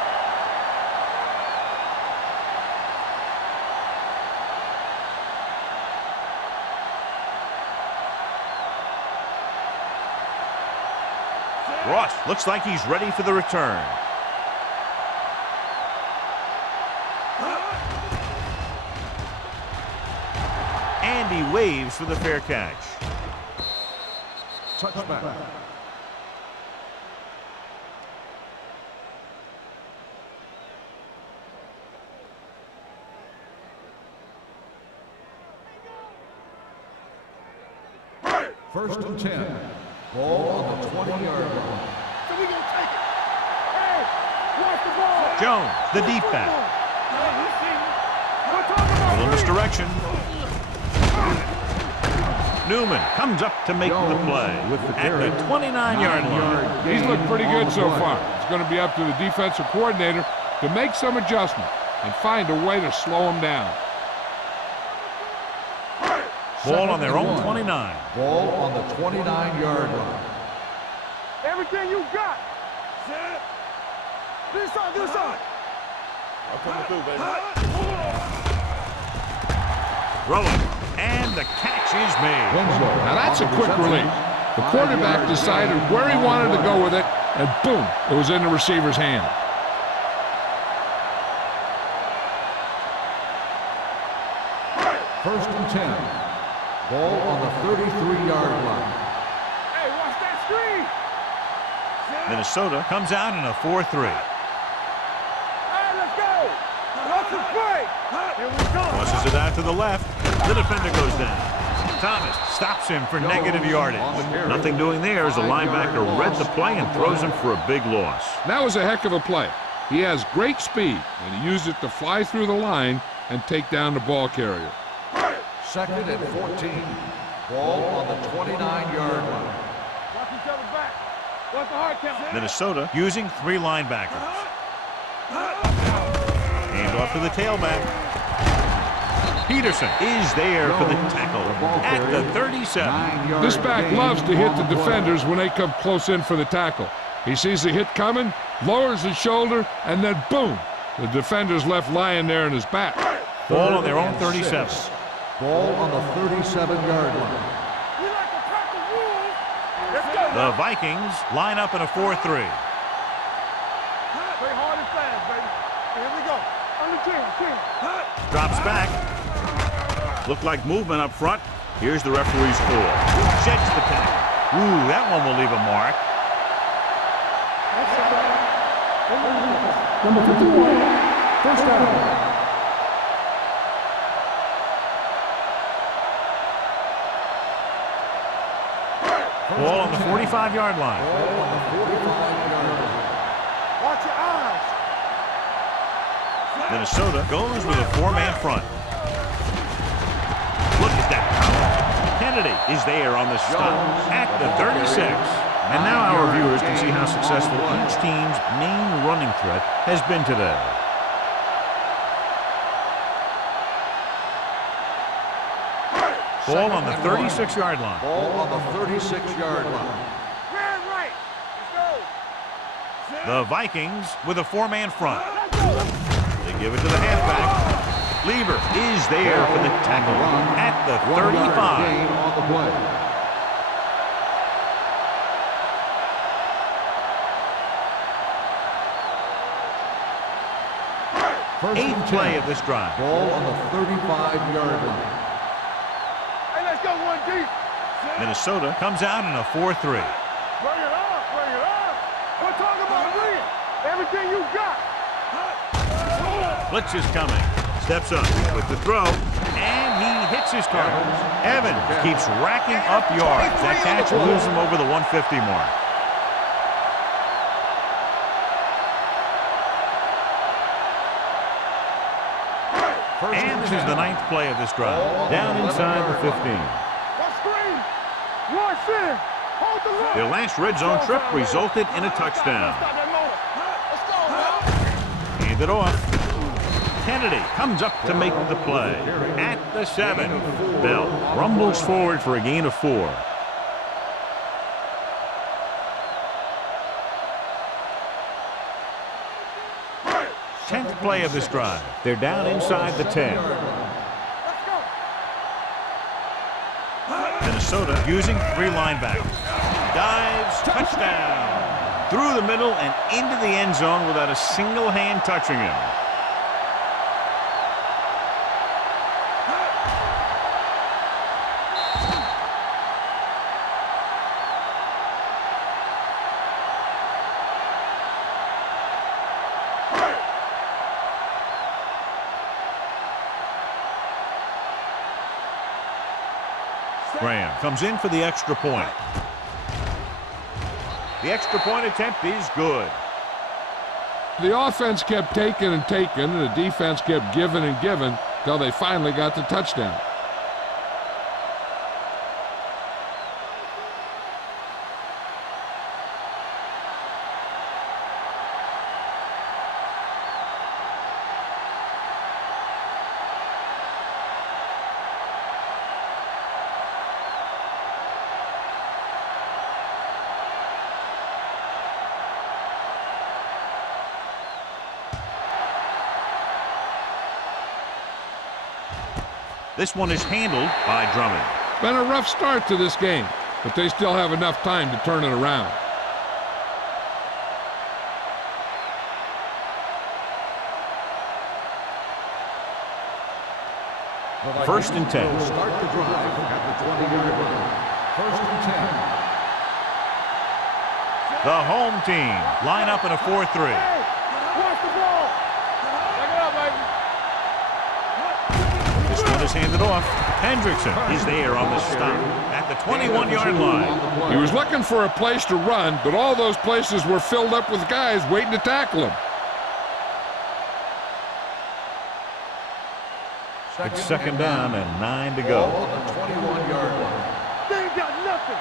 Ross looks like he's ready for the return. And he waves for the fair catch. Touchback. First and 10. Ball on the 20-yard line. So we gonna take it. Hey, watch the ball. Jones, the deep back. We're talking A about little misdirection. Newman comes up to make the play at the 29-yard line. He's looked pretty good so far. It's going to be up to the defensive coordinator to make some adjustment and find a way to slow him down. Ball on their own 29. Ball on the 29-yard line. everything you got. This side. I'm coming through, baby. Rolling, and the catch is made. Now that's a quick release. The quarterback decided where he wanted to go with it, and boom, it was in the receiver's hand. First and 10. Ball on the 33-yard line. Hey, watch that screen. Minnesota comes out in a 4-3. All right, let's go. Watch the play. Here we go. Tosses it out to the left. The defender goes down. Thomas stops him for negative yardage. Nothing doing there as the linebacker read the play and throws him for a big loss. That was a heck of a play. He has great speed, and he used it to fly through the line and take down the ball carrier. Second and 14. Ball on the 29-yard line. Watch each other back. Watch the hard count. Minnesota using 3 linebackers. Hand off to the tailback. Peterson is there for the tackle at the 37. This back loves to hit the defenders when they come close in for the tackle. He sees the hit coming, lowers his shoulder, and then boom, the defender's left lying there in his back. Ball on their own 37. Ball on the 37-yard line. We like to crack the rules. Let's go. The Vikings line up in a 4-3. Play hard and fast, baby. Here we go. On the 10. Drops back. Looked like movement up front. Here's the referee's call. Sheds the penalty. Ooh, that one will leave a mark. Number 51, first down. Ball on the 45-yard line. Watch your eyes. Minnesota goes with a 4-man front. Look at that power. Kennedy is there on the stop at the 36. And now our viewers can see how successful each team's main running threat has been today. Ball on the 36-yard line. Ball on the 36-yard line. Red right. Let's go. The Vikings with a 4-man front. They give it to the halfback. Lieber is there for the tackle at the 35. Gain on the play. Eighth play of this drive. Ball on the 35-yard line. Hey, let's go one deep. Minnesota comes out in a 4-3. Bring it up, bring it up. We're talking about bring it. Everything you got. Blitz is coming. Steps up with the throw, and he hits his target. Evans keeps racking up yards. That catch moves him over the 150 mark. And this is the 9th play of this drive. Down inside the 15. One screen. One sin. Hold the line. Their last red zone trip resulted in a touchdown. Stop that motor. Let's go, man. Hand it off. Kennedy comes up to make the play at the 7. Bell rumbles forward for a gain of 4. Tenth play of this drive. They're down inside the 10. Minnesota using 3 linebackers. Dives, touchdown. Through the middle and into the end zone without a single hand touching him. Graham comes in for the extra point. The extra point attempt is good. The offense kept taking and taking, and the defense kept giving and giving till they finally got the touchdown. This one is handled by Drummond. Been a rough start to this game, but they still have enough time to turn it around. First and 10. Start the drive at the 20-yard line. First and 10. The home team line up in a 4-3. Hey, watch the ball. Check it out, baby. This one is handed off. Hendrickson is there on the stop at the 21-yard line. He was looking for a place to run, but all those places were filled up with guys waiting to tackle him. It's second down and 9 to go. Ball on the 21-yard line. They ain't got nothing.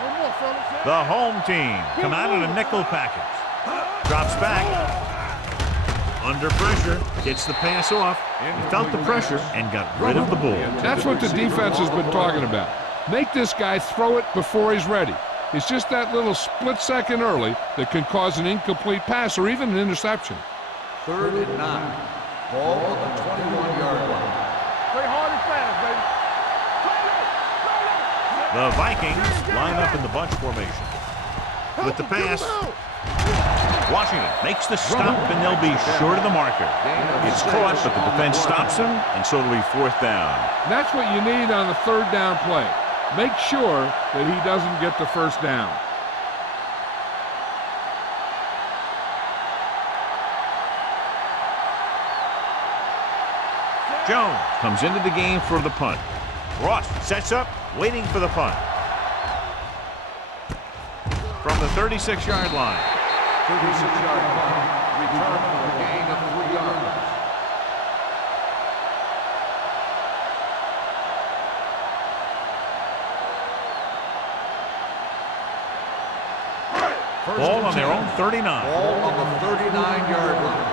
No more, fellas. The home team come out in a nickel package. Drops back. Under pressure. Gets the pass off. He felt the pressure and got rid of the ball. That's what the defense has been talking about. Make this guy throw it before he's ready. It's just that little split second early that can cause an incomplete pass or even an interception. Third and 9. Ball on the 21-yard line. Play hard and fast. The Vikings line up in the bunch formation. With the pass, Washington makes the stop, and they'll be short of the marker. It's caught, but the defense stops him, and so it'll be 4th down. That's what you need on the 3rd down play. Make sure that he doesn't get the 1st down. Jones comes into the game for the punt. Ross sets up, waiting for the punt. From the 36-yard line. 36-yard punt. Return for a gain of 3 yards. Ball on their own 39. Ball on the 39-yard line.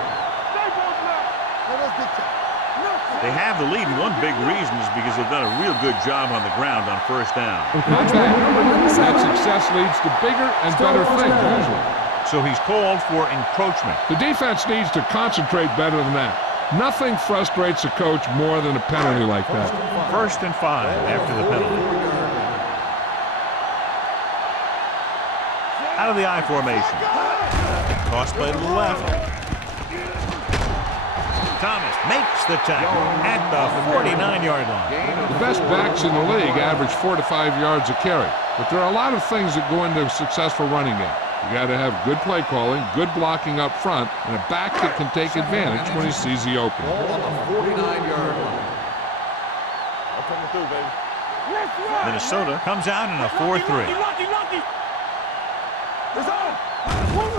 They have the lead, and one big reason is because they've done a real good job on the ground on 1st down. Not bad. That success leads to bigger and better things usually. So he's called for encroachment. The defense needs to concentrate better than that. Nothing frustrates a coach more than a penalty like that. 1st and 5 after the penalty. Out of the I formation. Toss play to the left. Thomas makes the tackle at the 49-yard line. The best backs in the league average 4 to 5 yards a carry. But there are a lot of things that go into a successful running game. You got to have good play calling, good blocking up front, and a back that can take advantage when he sees the opening. Ball on the 49-yard line. I'm coming through, baby. Minnesota comes out in a 4-3.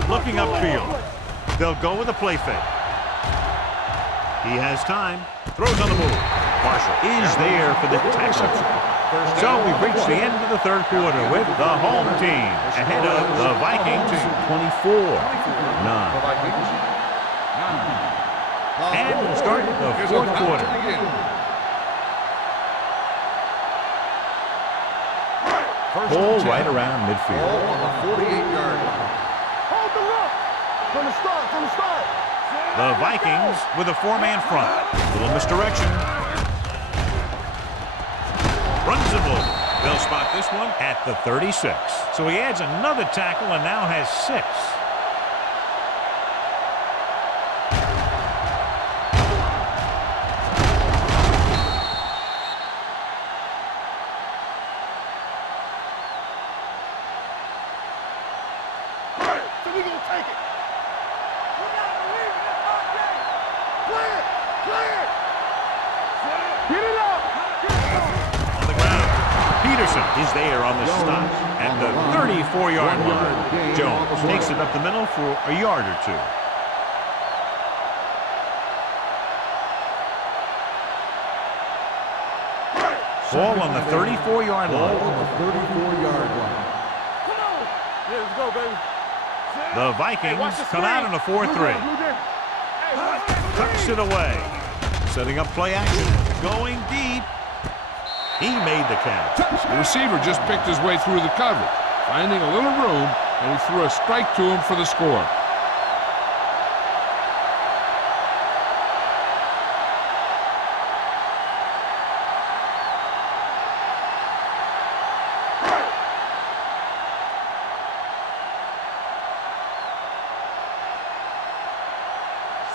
Looking upfield. They'll go with a play fake. He has time. Throws on the move. Marshall is there for the tackle. So we've reached the end of the 3rd quarter with the home team ahead of the Vikings 24-9. And we'll start the 4th quarter. Ball right around midfield. Ball on the 48-yard line. Hold the look. From the start. The Vikings with a 4-man front. Little misdirection. Runs the move. They'll spot this one at the 36. So he adds another tackle and now has 6. So we gonna take it. We gotta believe it. It's our game. Play it. Get it up. On the ground. Peterson is there on the stop at the 34-yard line. Jones takes it up the middle for a yard or 2. Ball on the 34-yard line. Ball on the 34-yard line. Come on. Yeah, let's go, baby. The Vikings come out in a 4-3. Tucks it away. Setting up play action. Going deep. He made the catch. The receiver just picked his way through the coverage, finding a little room, and he threw a strike to him for the score.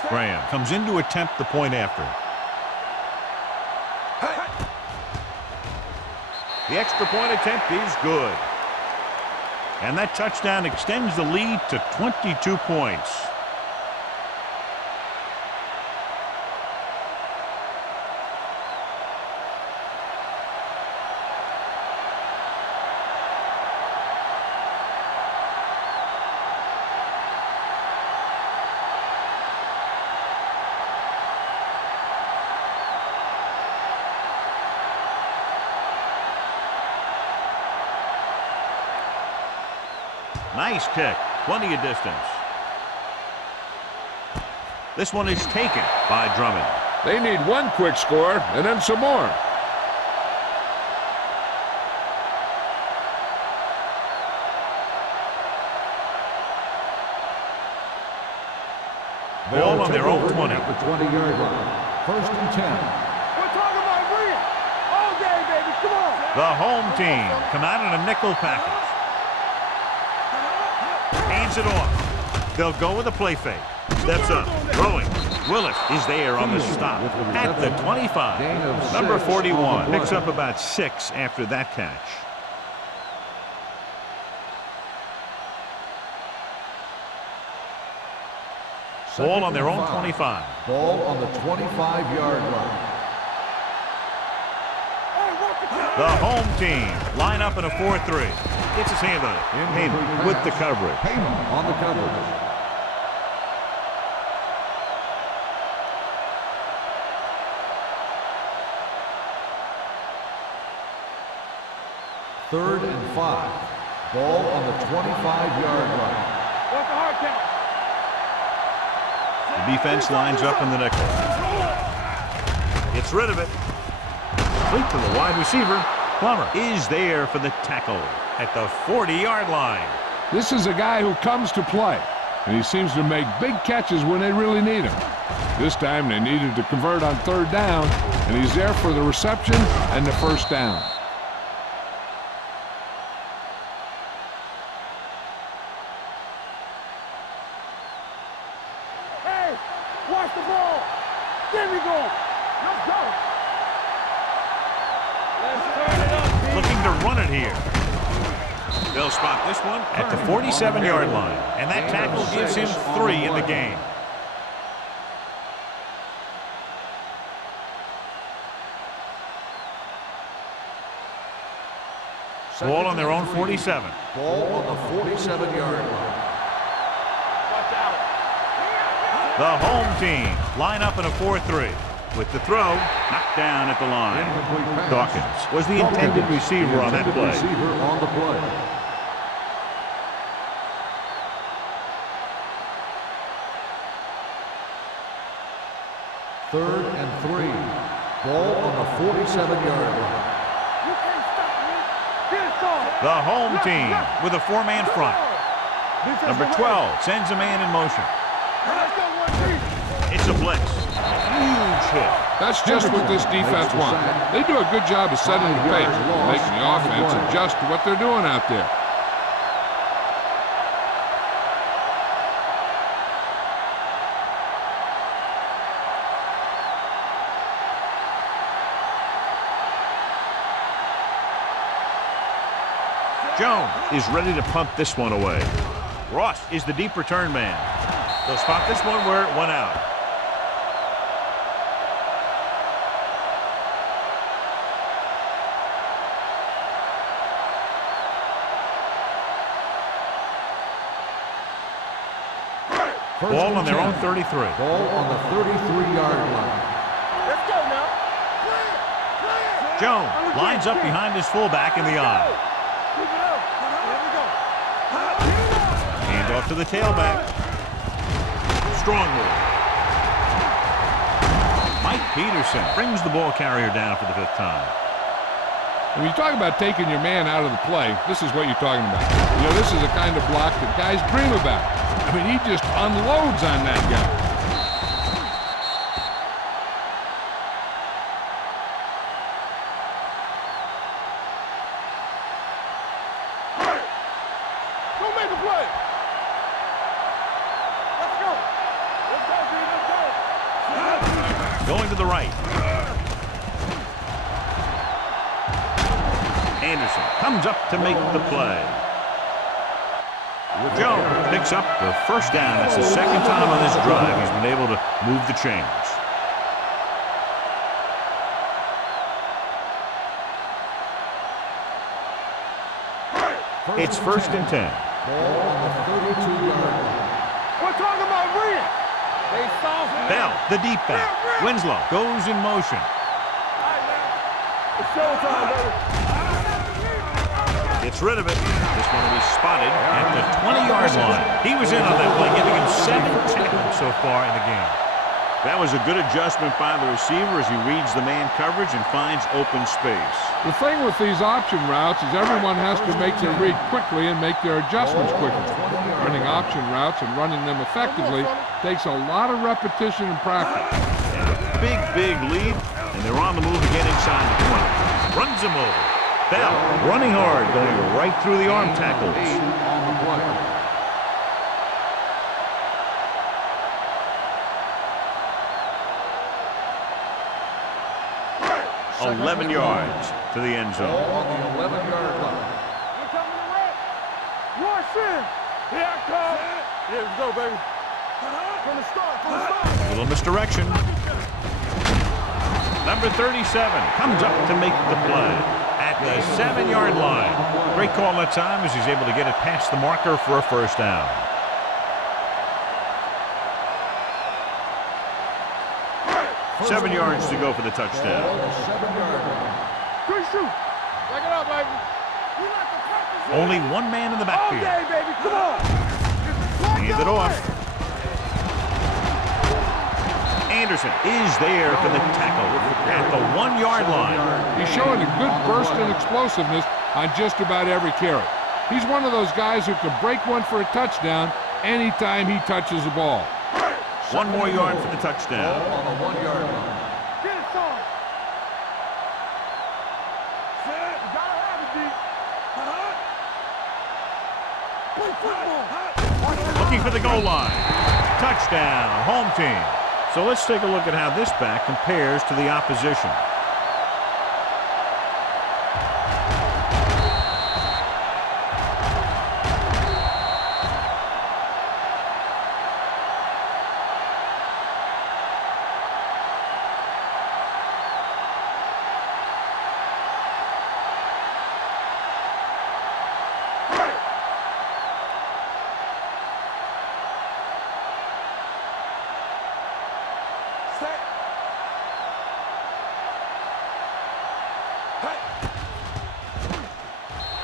Graham comes in to attempt the point after. The extra point attempt is good. And that touchdown extends the lead to 22 points. Nice kick. Plenty of distance. This one is taken by Drummond. They need one quick score and then some more. Ball on their own 20. At the 20-yard line. 1st and 10. We're talking about Rhea. All day, baby. Come on. The home team come out in a nickel package. Hands it off. They'll go with a play fake. Steps up. Throwing. Willis is there on the stop at the 25. Number 41 picks up about 6 after that catch. Ball on their own 25. Ball on the 25-yard line. The home team line up in a 4-3. Gets his hand on it. Heyman with the coverage. Heyman on the coverage. Third and 5. Ball on the 25-yard line. What's the hard count? The defense lines up in the nickel. Gets rid of it. Complete to the wide receiver. Plummer is there for the tackle at the 40-yard line. This is a guy who comes to play, and he seems to make big catches when they really need him. This time they needed to convert on 3rd down, and he's there for the reception and the 1st down. Hey, watch the ball. There we go. Let's go. Let's turn it up, Looking to run it here. They'll spot this one at the 47-yard line, and that tackle gives him 3 in the game. Ball on their own 47. Ball on the 47-yard line. Watch out. The home team line up in a 4-3. With the throw, knocked down at the line. Dawkins was the intended receiver on that play. Receiver on the play. Third and 3. Ball on the 47-yard line. You can't stop me. Get it started. The home team with a 4-man front. Number 12 sends a man in motion. Let's go, 1-3. It's a blitz. Huge hit. That's just what this defense wants. They do a good job of setting the pace, making the offense adjust to what they're doing out there. Jones is ready to punt this one away. Ross is the deep return man. They'll spot this one where it went out. Ball on their own 33. Ball on the 33-yard line. Let's go now. Play it. Play it. Jones lines up behind his fullback in the eye. Keep it up. Here we go. Hand off to the tailback. Strong move. Mike Peterson brings the ball carrier down for the 5th time. When you talk about taking your man out of the play, this is what you're talking about. You know, this is the kind of block that guys dream about. I mean, he just unloads on that guy. Go make a play. Let's go. Let's go, B. Let's go. Going to the right. Anderson comes up to make the play. Jones picks up the 1st down. That's the 2nd time on this drive he's been able to move the chains. It's 1st and 10. Ball on the 32-yard line. We're talking about Rhea. They soft, man. Bell, the deep back. Winslow goes in motion. All right, man. It's showtime, baby. Gets rid of it. This one will be spotted at the 20-yard line. He was in on that play, giving him 7 tackles so far in the game. That was a good adjustment by the receiver as he reads the man coverage and finds open space. The thing with these option routes is everyone has to make their read quickly and make their adjustments quickly. Running option routes and running them effectively takes a lot of repetition and practice. And a big lead, and they're on the move again inside the 20. Runs him over. Bell running hard, going right through the arm tackles. On the play. 11 yards to the end zone. Ball on the 11-yard line. Here coming the red. Rush in. Here I come. Here we go, baby. From the start, from the start. Little misdirection. Number 37 comes up to make the play at the 7-yard line. Great call that time as he's able to get it past the marker for a first down. Seven yards to go for the touchdown. Ball on the 7-yard line. Good shoot. Back it up, baby. Only one man in the All backfield. day, baby. Come on. Hand it off. Anderson is there for the tackle at the 1-yard line. He's showing a good burst and explosiveness on just about every carry. He's one of those guys who can break one for a touchdown anytime he touches the ball. 1 more yard for the touchdown. Ball on the 1-yard line. Get it, son. Set. You gotta have it, D. Play football. Looking for the goal line. Touchdown, home team. So let's take a look at how this back compares to the opposition.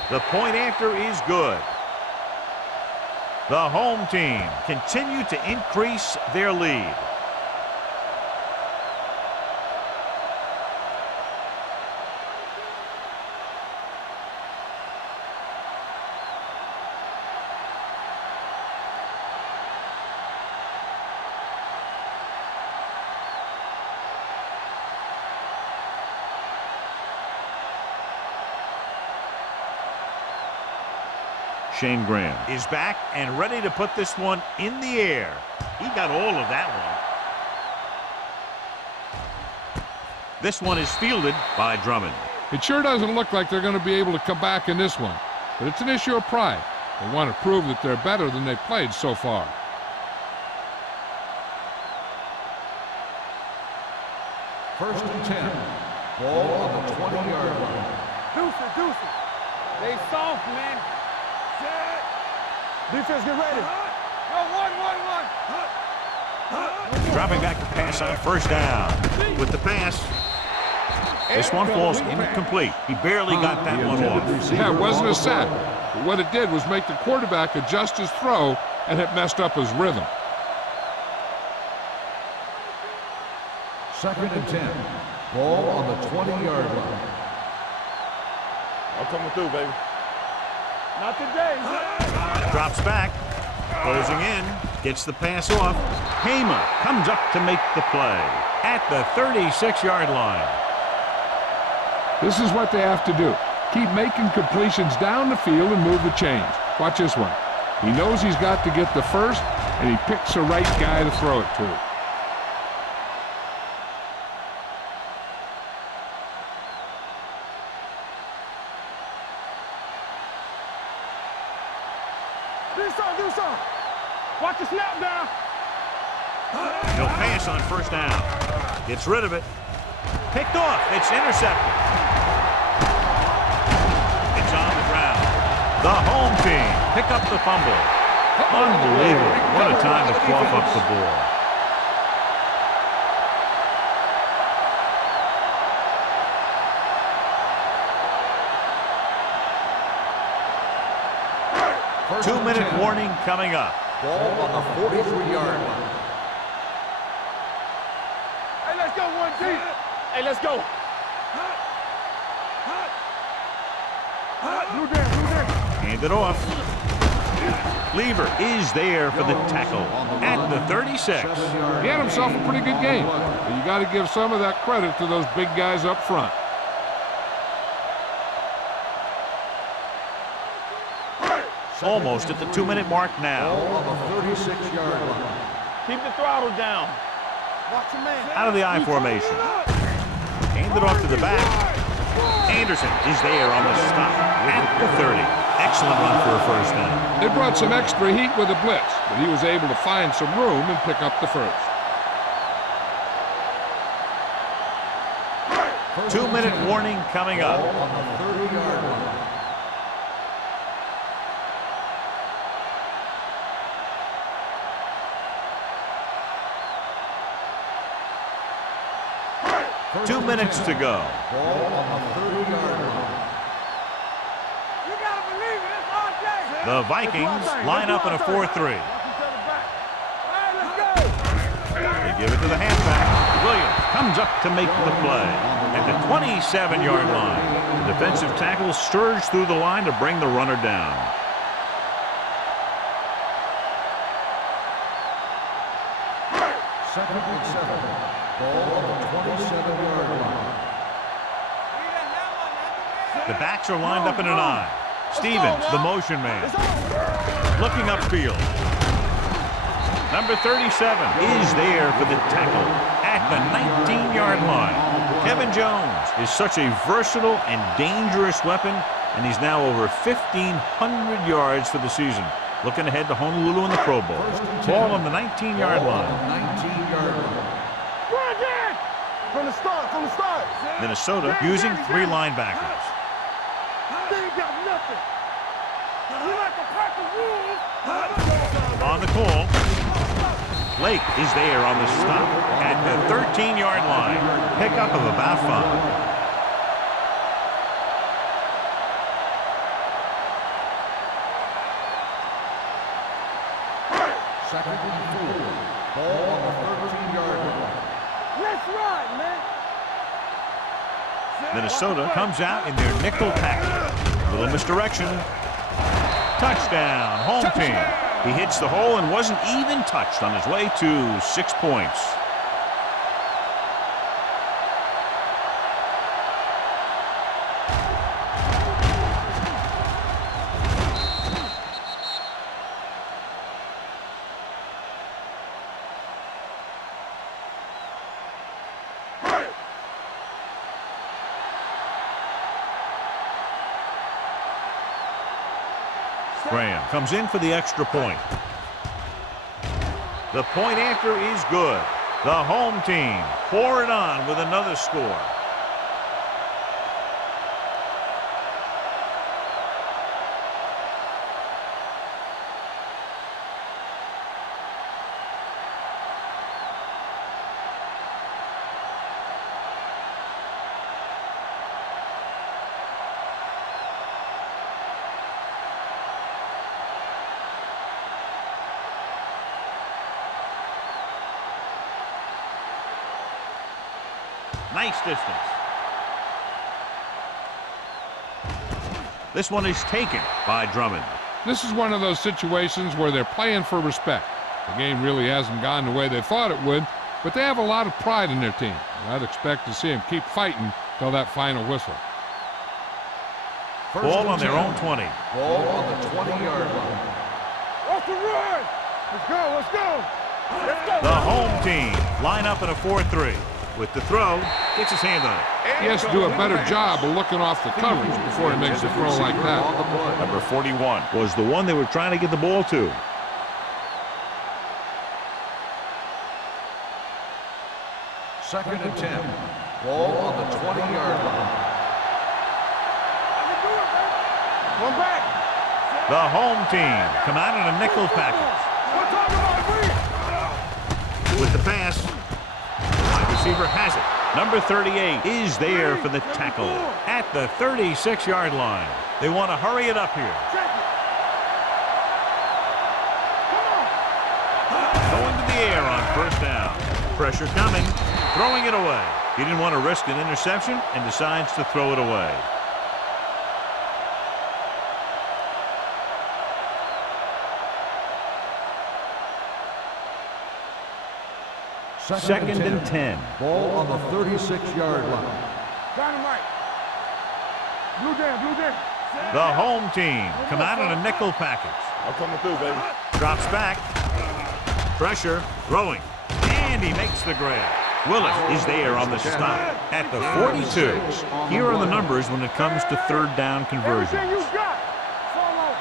The point after is good. The home team continue to increase their lead. Shane Graham is back and ready to put this one in the air. He got all of that one. This one is fielded by Drummond. It sure doesn't look like they're going to be able to come back in this one, but it's an issue of pride. They want to prove that they're better than they've played so far. First and 10. Ball on the 20-yard line. Deuce it, deuce it. They soft, man. Set. Defense, get ready. Go, one. Dropping back to pass on first down. With the pass, this one falls incomplete. He barely got that one off. Yeah, it wasn't a sack, but what it did was make the quarterback adjust his throw, and it messed up his rhythm. Second and 10. Ball on the 20-yard line. I'm coming through, baby. Not today. Drops back, closing in, gets the pass off. Hema comes up to make the play at the 36-yard line. This is what they have to do. Keep making completions down the field and move the chains. Watch this one. He knows he's got to get the first, and he picks the right guy to throw it to. Do some. Watch the snap down. He'll pass on first down. Gets rid of it. Picked off. It's intercepted. It's on the ground. The home team pick up the fumble. Unbelievable. What a time to cough up the ball. First 2-minute warning coming up. Ball on the 43-yard line. Hey, let's go, 1-2. Hey, let's go. Blue down. Hand it off. Lever is there for the tackle at the 36. He had himself a pretty good game, but you got to give some of that credit to those big guys up front. Almost at the 2-minute mark now. Ball on the 36-yard line. Keep the throttle down. Watch your man. Out of the I formation. Handed off to the back. Anderson is there on the stop at the 30. Excellent run for a first down. They brought some extra heat with a blitz, but he was able to find some room and pick up the first. 2-minute warning coming up. Ball on the 30-yard line. First 2 minutes to go. Ball on the 30-yard line. You gotta believe it. It's RJ. The Vikings line up in a 4-3. All right, let's go. They give it to the halfback. Williams comes up to make the play at the 27-yard line. The defensive tackle surged through the line to bring the runner down. Second and 7. Ball on the 27-yard line. The backs are lined up in an I. Stevens, the motion man, looking upfield. Number 37 is there for the tackle at the 19-yard line. Kevin Jones is such a versatile and dangerous weapon, and he's now over 1,500 yards for the season. Looking ahead to Honolulu in the Pro Bowl. Ball on the 19-yard line. 19-yard line. From the start. Minnesota using 3 linebackers. They ain't got nothing. We like to pack the rules. On the call, Lake is there on the stop at the 13-yard line. Pickup of about 5. Second and 4. Ball on the 13-yard line. Let's ride, man. Minnesota comes out in their nickel package. Little misdirection. Touchdown, home team. He hits the hole and wasn't even touched on his way to 6 points. Graham comes in for the extra point. The point after is good. The home team pour it on with another score. Nice distance. This one is taken by Drummond. This is one of those situations where they're playing for respect. The game really hasn't gone the way they thought it would, but they have a lot of pride in their team. And I'd expect to see them keep fighting till that final whistle. First Ball and on their 10. own 20. Ball on the 20-yard line. Off the run. Let's go. Let's go. Let's go. The home team line up in a 4-3. With the throw, gets his hand on it. He has to do a better job of looking off the coverage before he makes a throw like that. Number 41 was the one they were trying to get the ball to. Second and 10. Ball on the 20-yard line. One back. The home team come out in a nickel package. We're talking about With the pass, wide receiver has it. Number 38 is there for the tackle at the 36-yard line. They want to hurry it up here. Going to the air on first down. Pressure coming, throwing it away. He didn't want to risk an interception and decides to throw it away. Second and 10. Ball on the 36-yard line. Dynamite. Blue down, blue down. The home team come out in a nickel package. I'm coming through, baby. Drops back. Pressure. Throwing. And he makes the grab. Willis is there on the stop at the 42. Here are the numbers when it comes to third down conversions. Everything you got. Follow.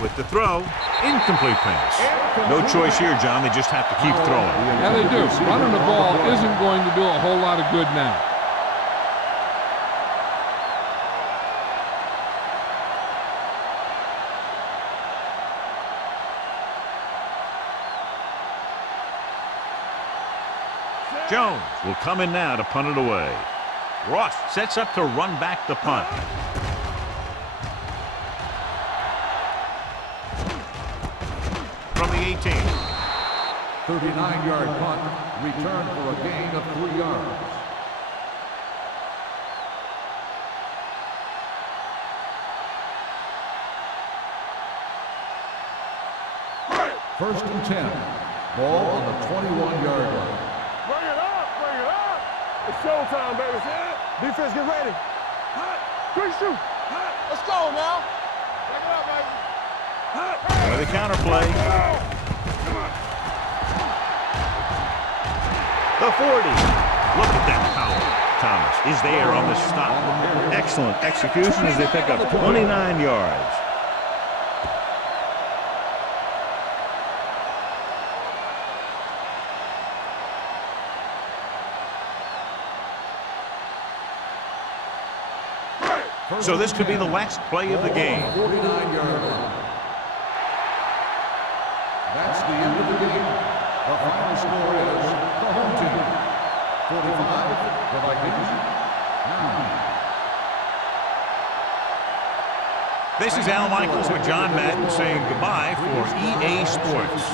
With the throw, incomplete pass. No choice here, John. They just have to keep throwing. Yeah, they do. Running the ball isn't going to do a whole lot of good now. Jones will come in now to punt it away. Ross sets up to run back the punt. From the 18. 39-yard punt, return for a gain of 3 yards. First and 10. Ball on the 21-yard line. Bring it up. Bring it up. It's showtime, baby. Defense, get ready. Quick shoot. Let's go now. Bring it up, baby. With the counter play. The 40. Look at that power. Thomas is there on the stop. Excellent execution as they pick up 29 yards. So this could be the last play of the game. 49-yard line. That's the end of the game. The final score is the home team 45, the Vikings 9. This is Al Michaels with John Madden saying goodbye for EA Sports.